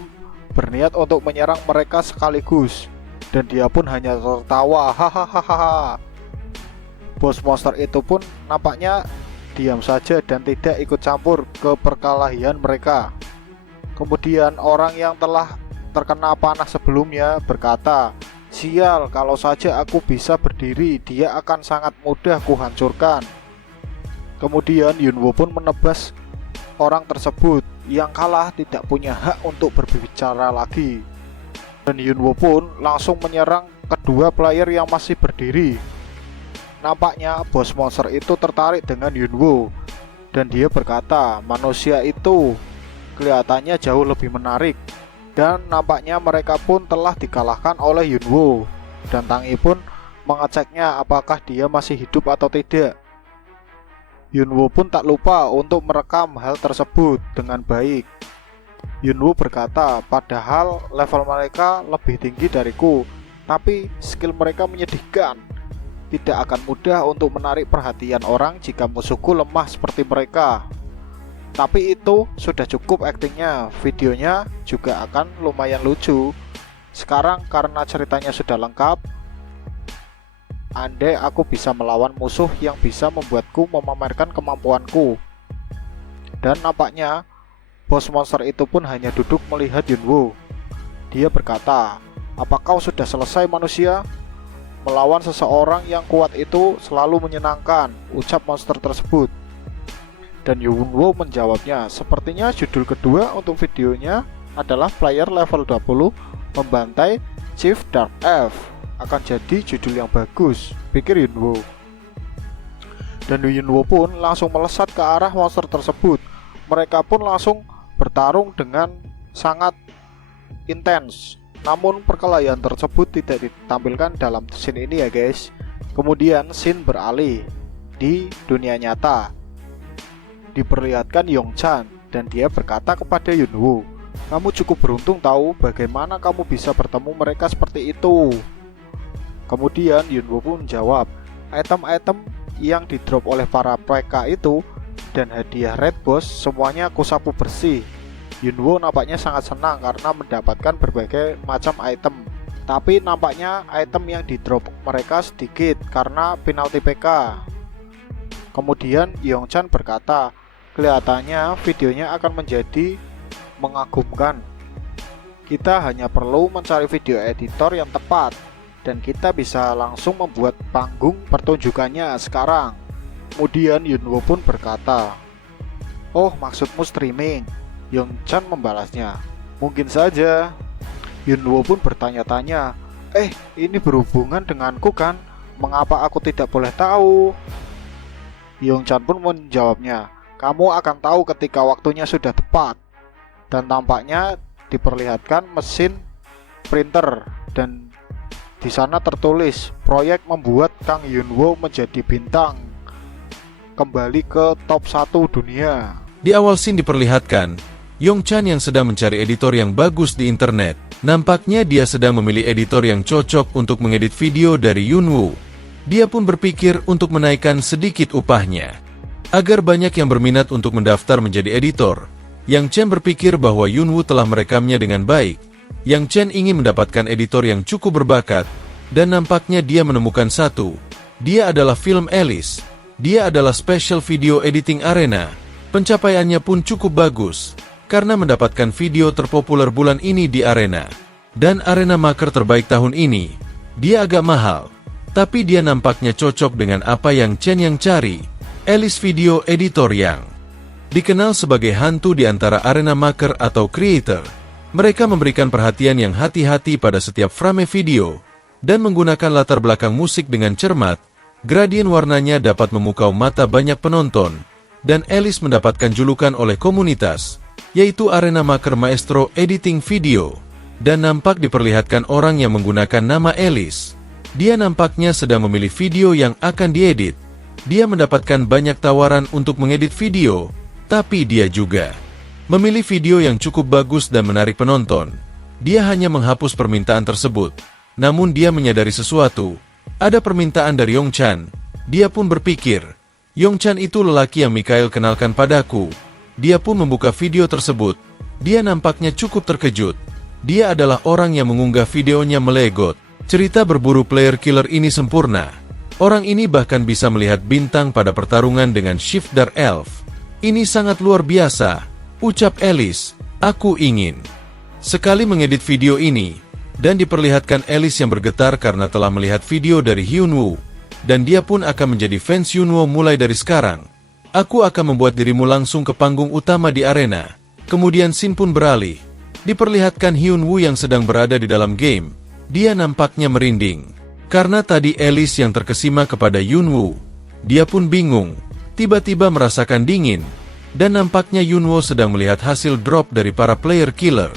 berniat untuk menyerang mereka sekaligus, dan dia pun hanya tertawa, hahaha. Bos monster itu pun nampaknya diam saja dan tidak ikut campur ke perkelahian mereka. Kemudian orang yang telah terkena panah sebelumnya berkata, "Sial, kalau saja aku bisa berdiri, dia akan sangat mudah kuhancurkan." Kemudian Yunwo pun menebas orang tersebut. Yang kalah tidak punya hak untuk berbicara lagi. Dan Yunwo pun langsung menyerang kedua player yang masih berdiri. Nampaknya bos monster itu tertarik dengan Yunwo, dan dia berkata, manusia itu kelihatannya jauh lebih menarik. Dan nampaknya mereka pun telah dikalahkan oleh Yunwo, dan Tangi pun mengeceknya apakah dia masih hidup atau tidak. Yunwo pun tak lupa untuk merekam hal tersebut dengan baik. Yunwo berkata, padahal level mereka lebih tinggi dariku, tapi skill mereka menyedihkan. Tidak akan mudah untuk menarik perhatian orang jika musuhku lemah seperti mereka. Tapi itu sudah cukup aktingnya, videonya juga akan lumayan lucu. Sekarang karena ceritanya sudah lengkap, andai aku bisa melawan musuh yang bisa membuatku memamerkan kemampuanku. Dan nampaknya bos monster itu pun hanya duduk melihat Yunwo. Dia berkata, "Apa kau sudah selesai manusia? Melawan seseorang yang kuat itu selalu menyenangkan," ucap monster tersebut. Dan Yunwo menjawabnya, "Sepertinya judul kedua untuk videonya adalah player level 20 membantai Chief Dark Elf. Akan jadi judul yang bagus," pikir Yunwo. Dan Yunwo pun langsung melesat ke arah monster tersebut. Mereka pun langsung bertarung dengan sangat intens. Namun perkelahian tersebut tidak ditampilkan dalam scene ini ya guys. Kemudian scene beralih di dunia nyata. Diperlihatkan Yongchan dan dia berkata kepada Yunwo, "Kamu cukup beruntung tahu, bagaimana kamu bisa bertemu mereka seperti itu?" Kemudian Yunwo pun menjawab, "Item-item yang didrop oleh para PK itu dan hadiah Red Boss semuanya aku sapu bersih." Yunwo nampaknya sangat senang karena mendapatkan berbagai macam item. Tapi nampaknya item yang didrop mereka sedikit karena penalti PK. Kemudian Yongchan berkata, "Kelihatannya videonya akan menjadi mengagumkan. Kita hanya perlu mencari video editor yang tepat dan kita bisa langsung membuat panggung pertunjukannya sekarang." Kemudian Yunwo pun berkata, "Oh, maksudmu streaming?" Yongchan membalasnya, "Mungkin saja." Yunwo pun bertanya-tanya, "Ini berhubungan denganku kan? Mengapa aku tidak boleh tahu?" Yongchan pun menjawabnya, "Kamu akan tahu ketika waktunya sudah tepat." Dan tampaknya diperlihatkan mesin printer dan di sana tertulis, "Proyek membuat Kang Yunwo menjadi bintang kembali ke top 1 dunia." Di awal scene diperlihatkan Yongchan yang sedang mencari editor yang bagus di internet. Nampaknya dia sedang memilih editor yang cocok untuk mengedit video dari Yunwo. Dia pun berpikir untuk menaikkan sedikit upahnya agar banyak yang berminat untuk mendaftar menjadi editor. Yang Chen berpikir bahwa Yunwo telah merekamnya dengan baik. Yang Chen ingin mendapatkan editor yang cukup berbakat, dan nampaknya dia menemukan satu. Dia adalah film Alice. Dia adalah special video editing arena. Pencapaiannya pun cukup bagus karena mendapatkan video terpopuler bulan ini di arena. Dan arena maker terbaik tahun ini. Dia agak mahal, tapi dia nampaknya cocok dengan apa yang Chen yang cari. Alice Video Editor yang dikenal sebagai hantu di antara arena maker atau creator. Mereka memberikan perhatian yang hati-hati pada setiap frame video dan menggunakan latar belakang musik dengan cermat. Gradien warnanya dapat memukau mata banyak penonton, dan Alice mendapatkan julukan oleh komunitas, yaitu Arena Maker Maestro Editing Video. Dan nampak diperlihatkan orang yang menggunakan nama Alice. Dia nampaknya sedang memilih video yang akan diedit. Dia mendapatkan banyak tawaran untuk mengedit video, tapi dia juga memilih video yang cukup bagus dan menarik penonton. Dia hanya menghapus permintaan tersebut. Namun dia menyadari sesuatu. Ada permintaan dari Yongchan. Dia pun berpikir, Yongchan itu lelaki yang Mikhail kenalkan padaku. Dia pun membuka video tersebut. Dia nampaknya cukup terkejut. Dia adalah orang yang mengunggah videonya melegot. Cerita berburu player killer ini sempurna. Orang ini bahkan bisa melihat bintang pada pertarungan dengan Shift Dark Elf. Ini sangat luar biasa, ucap Alice. Aku ingin sekali mengedit video ini. Dan diperlihatkan Alice yang bergetar karena telah melihat video dari Hyunwoo. Dan dia pun akan menjadi fans Hyunwoo mulai dari sekarang. Aku akan membuat dirimu langsung ke panggung utama di arena. Kemudian scene pun beralih. Diperlihatkan Hyunwoo yang sedang berada di dalam game. Dia nampaknya merinding. Karena tadi Alice yang terkesima kepada Hyunwoo. Dia pun bingung. Tiba-tiba merasakan dingin. Dan nampaknya Hyunwoo sedang melihat hasil drop dari para player killer.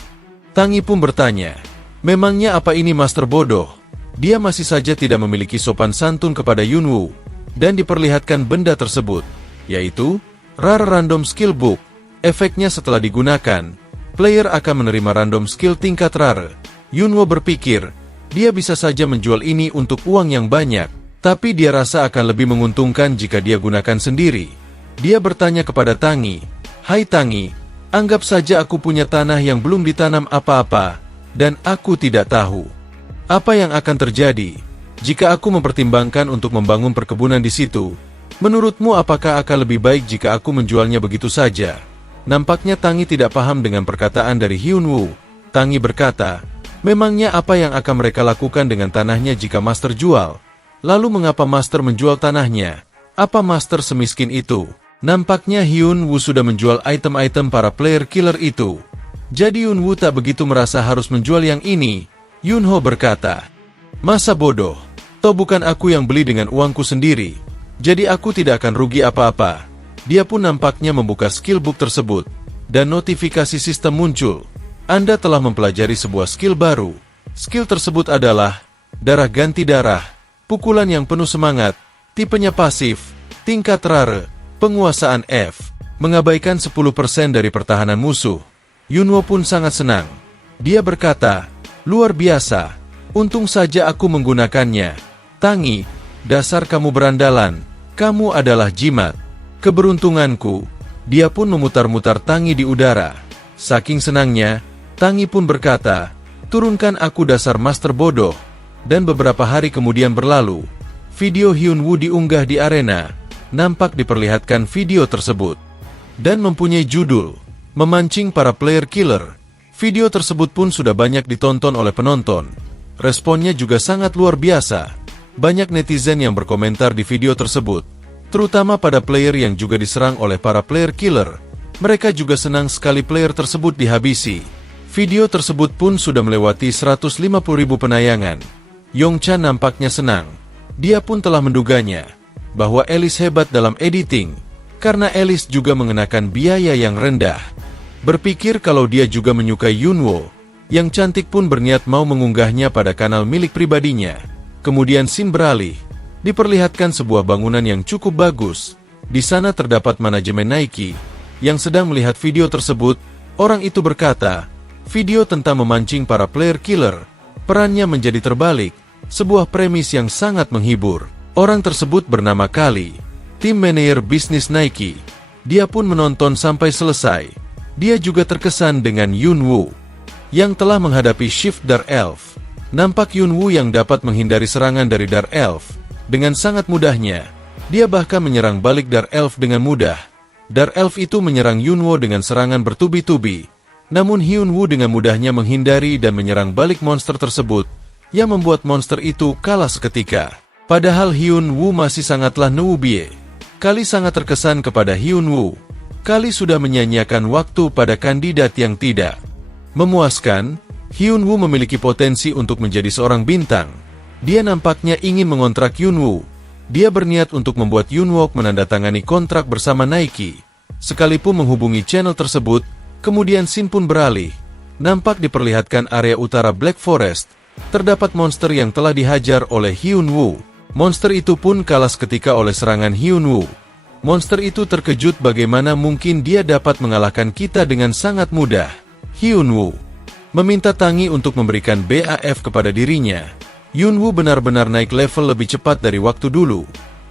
Tangi pun bertanya, memangnya apa ini master bodoh? Dia masih saja tidak memiliki sopan santun kepada Hyunwoo. Dan diperlihatkan benda tersebut, yaitu Rare Random Skill Book. Efeknya setelah digunakan, player akan menerima random skill tingkat rare. Hyunwoo berpikir, dia bisa saja menjual ini untuk uang yang banyak, tapi dia rasa akan lebih menguntungkan jika dia gunakan sendiri. Dia bertanya kepada Tangi, "Hai Tangi, anggap saja aku punya tanah yang belum ditanam apa-apa, dan aku tidak tahu apa yang akan terjadi jika aku mempertimbangkan untuk membangun perkebunan di situ. Menurutmu apakah akan lebih baik jika aku menjualnya begitu saja?" Nampaknya Tangi tidak paham dengan perkataan dari Hyunwoo. Tangi berkata, memangnya apa yang akan mereka lakukan dengan tanahnya jika Master jual? Lalu mengapa Master menjual tanahnya? Apa Master semiskin itu? Nampaknya Hyunwoo sudah menjual item-item para player killer itu. Jadi Hyunwoo tak begitu merasa harus menjual yang ini. Yunho berkata, masa bodoh? Toh bukan aku yang beli dengan uangku sendiri. Jadi aku tidak akan rugi apa-apa. Dia pun nampaknya membuka skill book tersebut. Dan notifikasi sistem muncul. Anda telah mempelajari sebuah skill baru. Skill tersebut adalah darah ganti darah, pukulan yang penuh semangat, tipenya pasif, tingkat rare, penguasaan F, mengabaikan 10% dari pertahanan musuh. Yunwo pun sangat senang. Dia berkata, luar biasa, untung saja aku menggunakannya. Tangi, dasar kamu berandalan, kamu adalah jimat. Keberuntunganku. Dia pun memutar-mutar Tangi di udara. Saking senangnya, Tangi pun berkata, turunkan aku dasar master bodoh. Dan beberapa hari kemudian berlalu. Video Hyunwoo diunggah di arena. Nampak diperlihatkan video tersebut. Dan mempunyai judul, memancing para player killer. Video tersebut pun sudah banyak ditonton oleh penonton. Responnya juga sangat luar biasa. Banyak netizen yang berkomentar di video tersebut. Terutama pada player yang juga diserang oleh para player killer. Mereka juga senang sekali player tersebut dihabisi. Video tersebut pun sudah melewati 150.000 penayangan. Yongchan nampaknya senang. Dia pun telah menduganya bahwa Alice hebat dalam editing, karena Alice juga mengenakan biaya yang rendah. Berpikir kalau dia juga menyukai Yunwo, yang cantik pun berniat mau mengunggahnya pada kanal milik pribadinya. Kemudian scene beralih. Diperlihatkan sebuah bangunan yang cukup bagus. Di sana terdapat manajemen Nike yang sedang melihat video tersebut. Orang itu berkata, video tentang memancing para player killer. Perannya menjadi terbalik, sebuah premis yang sangat menghibur. Orang tersebut bernama Kali, tim manajer bisnis Nike. Dia pun menonton sampai selesai. Dia juga terkesan dengan Yunwoo yang telah menghadapi Shift Dark Elf. Nampak Yunwoo yang dapat menghindari serangan dari Dark Elf dengan sangat mudahnya. Dia bahkan menyerang balik Dark Elf dengan mudah. Dark Elf itu menyerang Yunwoo dengan serangan bertubi-tubi. Namun Hyunwoo dengan mudahnya menghindari dan menyerang balik monster tersebut, yang membuat monster itu kalah seketika. Padahal Hyunwoo masih sangatlah newbie. Kali sangat terkesan kepada Hyunwoo. Kali sudah menyanyiakan waktu pada kandidat yang tidak memuaskan. Hyunwoo memiliki potensi untuk menjadi seorang bintang. Dia nampaknya ingin mengontrak Yunwoo. Dia berniat untuk membuat Yunwoo menandatangani kontrak bersama Nike. Sekalipun menghubungi channel tersebut, kemudian scene pun beralih. Nampak diperlihatkan area utara Black Forest. Terdapat monster yang telah dihajar oleh Hyunwoo. Monster itu pun kalah seketika oleh serangan Hyunwoo. Monster itu terkejut bagaimana mungkin dia dapat mengalahkan kita dengan sangat mudah. Hyunwoo meminta Tangi untuk memberikan BAF kepada dirinya. Yunwoo benar-benar naik level lebih cepat dari waktu dulu.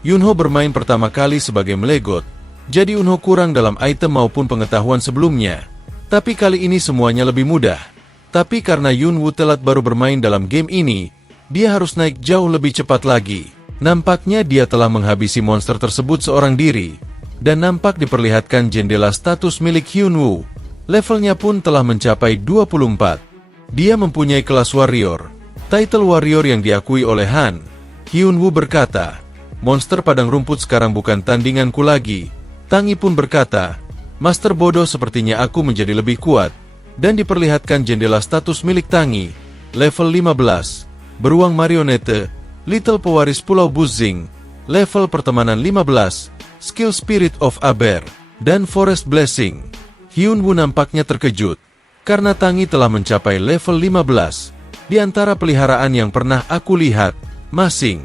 Yunho bermain pertama kali sebagai melegot, jadi Yunho kurang dalam item maupun pengetahuan sebelumnya. Tapi kali ini semuanya lebih mudah. Tapi karena Yunwoo telat baru bermain dalam game ini, dia harus naik jauh lebih cepat lagi. Nampaknya dia telah menghabisi monster tersebut seorang diri, dan nampak diperlihatkan jendela status milik Yunwoo. Levelnya pun telah mencapai 24. Dia mempunyai kelas warrior, title warrior yang diakui oleh Han. Yunwoo berkata, monster padang rumput sekarang bukan tandinganku lagi. Tangi pun berkata, master bodoh, sepertinya aku menjadi lebih kuat. Dan diperlihatkan jendela status milik Tangi, level 15, beruang marionete, little pewaris pulau Buzing, level pertemanan 15, skill spirit of Aber, dan forest blessing. Yunwoo nampaknya terkejut, karena Tangi telah mencapai level 15, di antara peliharaan yang pernah aku lihat, masing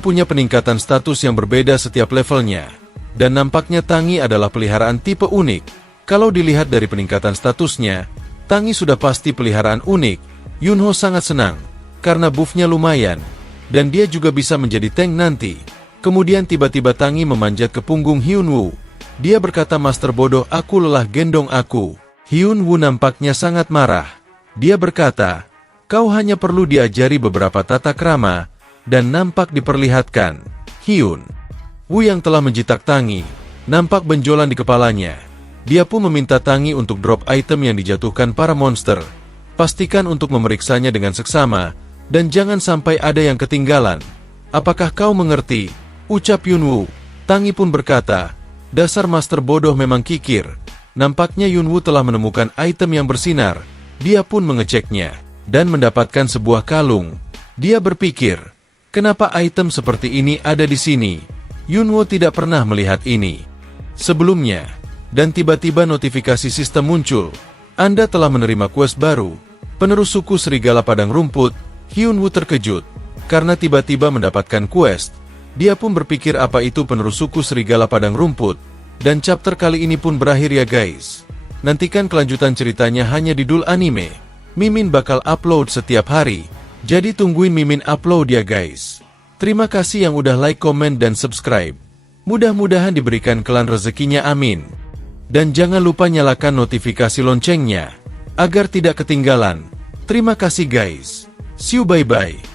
punya peningkatan status yang berbeda setiap levelnya, dan nampaknya Tangi adalah peliharaan tipe unik. Kalau dilihat dari peningkatan statusnya, Tangi sudah pasti peliharaan unik. Yunho sangat senang, karena buffnya lumayan, dan dia juga bisa menjadi tank nanti. Kemudian tiba-tiba Tangi memanjat ke punggung Yunwoo. Dia berkata, master bodoh, aku lelah, gendong aku. Yunwoo nampaknya sangat marah. Dia berkata, kau hanya perlu diajari beberapa tata krama, dan nampak diperlihatkan. Yunwoo yang telah menjitak Tangi, nampak benjolan di kepalanya. Dia pun meminta Tangi untuk drop item yang dijatuhkan para monster. Pastikan untuk memeriksanya dengan seksama, dan jangan sampai ada yang ketinggalan. Apakah kau mengerti? Ucap Yunwoo. Tangi pun berkata, dasar master bodoh memang kikir. Nampaknya Yunwoo telah menemukan item yang bersinar. Dia pun mengeceknya, dan mendapatkan sebuah kalung. Dia berpikir, kenapa item seperti ini ada di sini? Yunwoo tidak pernah melihat ini sebelumnya. Dan tiba-tiba notifikasi sistem muncul. Anda telah menerima quest baru, penerus suku serigala padang rumput. Yunwoo terkejut, karena tiba-tiba mendapatkan quest. Dia pun berpikir apa itu penerus suku serigala padang rumput. Dan chapter kali ini pun berakhir ya guys. Nantikan kelanjutan ceritanya hanya di Dul Anime. Mimin bakal upload setiap hari, jadi tungguin Mimin upload ya guys. Terima kasih yang udah like, komen, dan subscribe. Mudah-mudahan diberikan kelan rezekinya, amin. Dan jangan lupa nyalakan notifikasi loncengnya, agar tidak ketinggalan. Terima kasih guys. See you, bye-bye.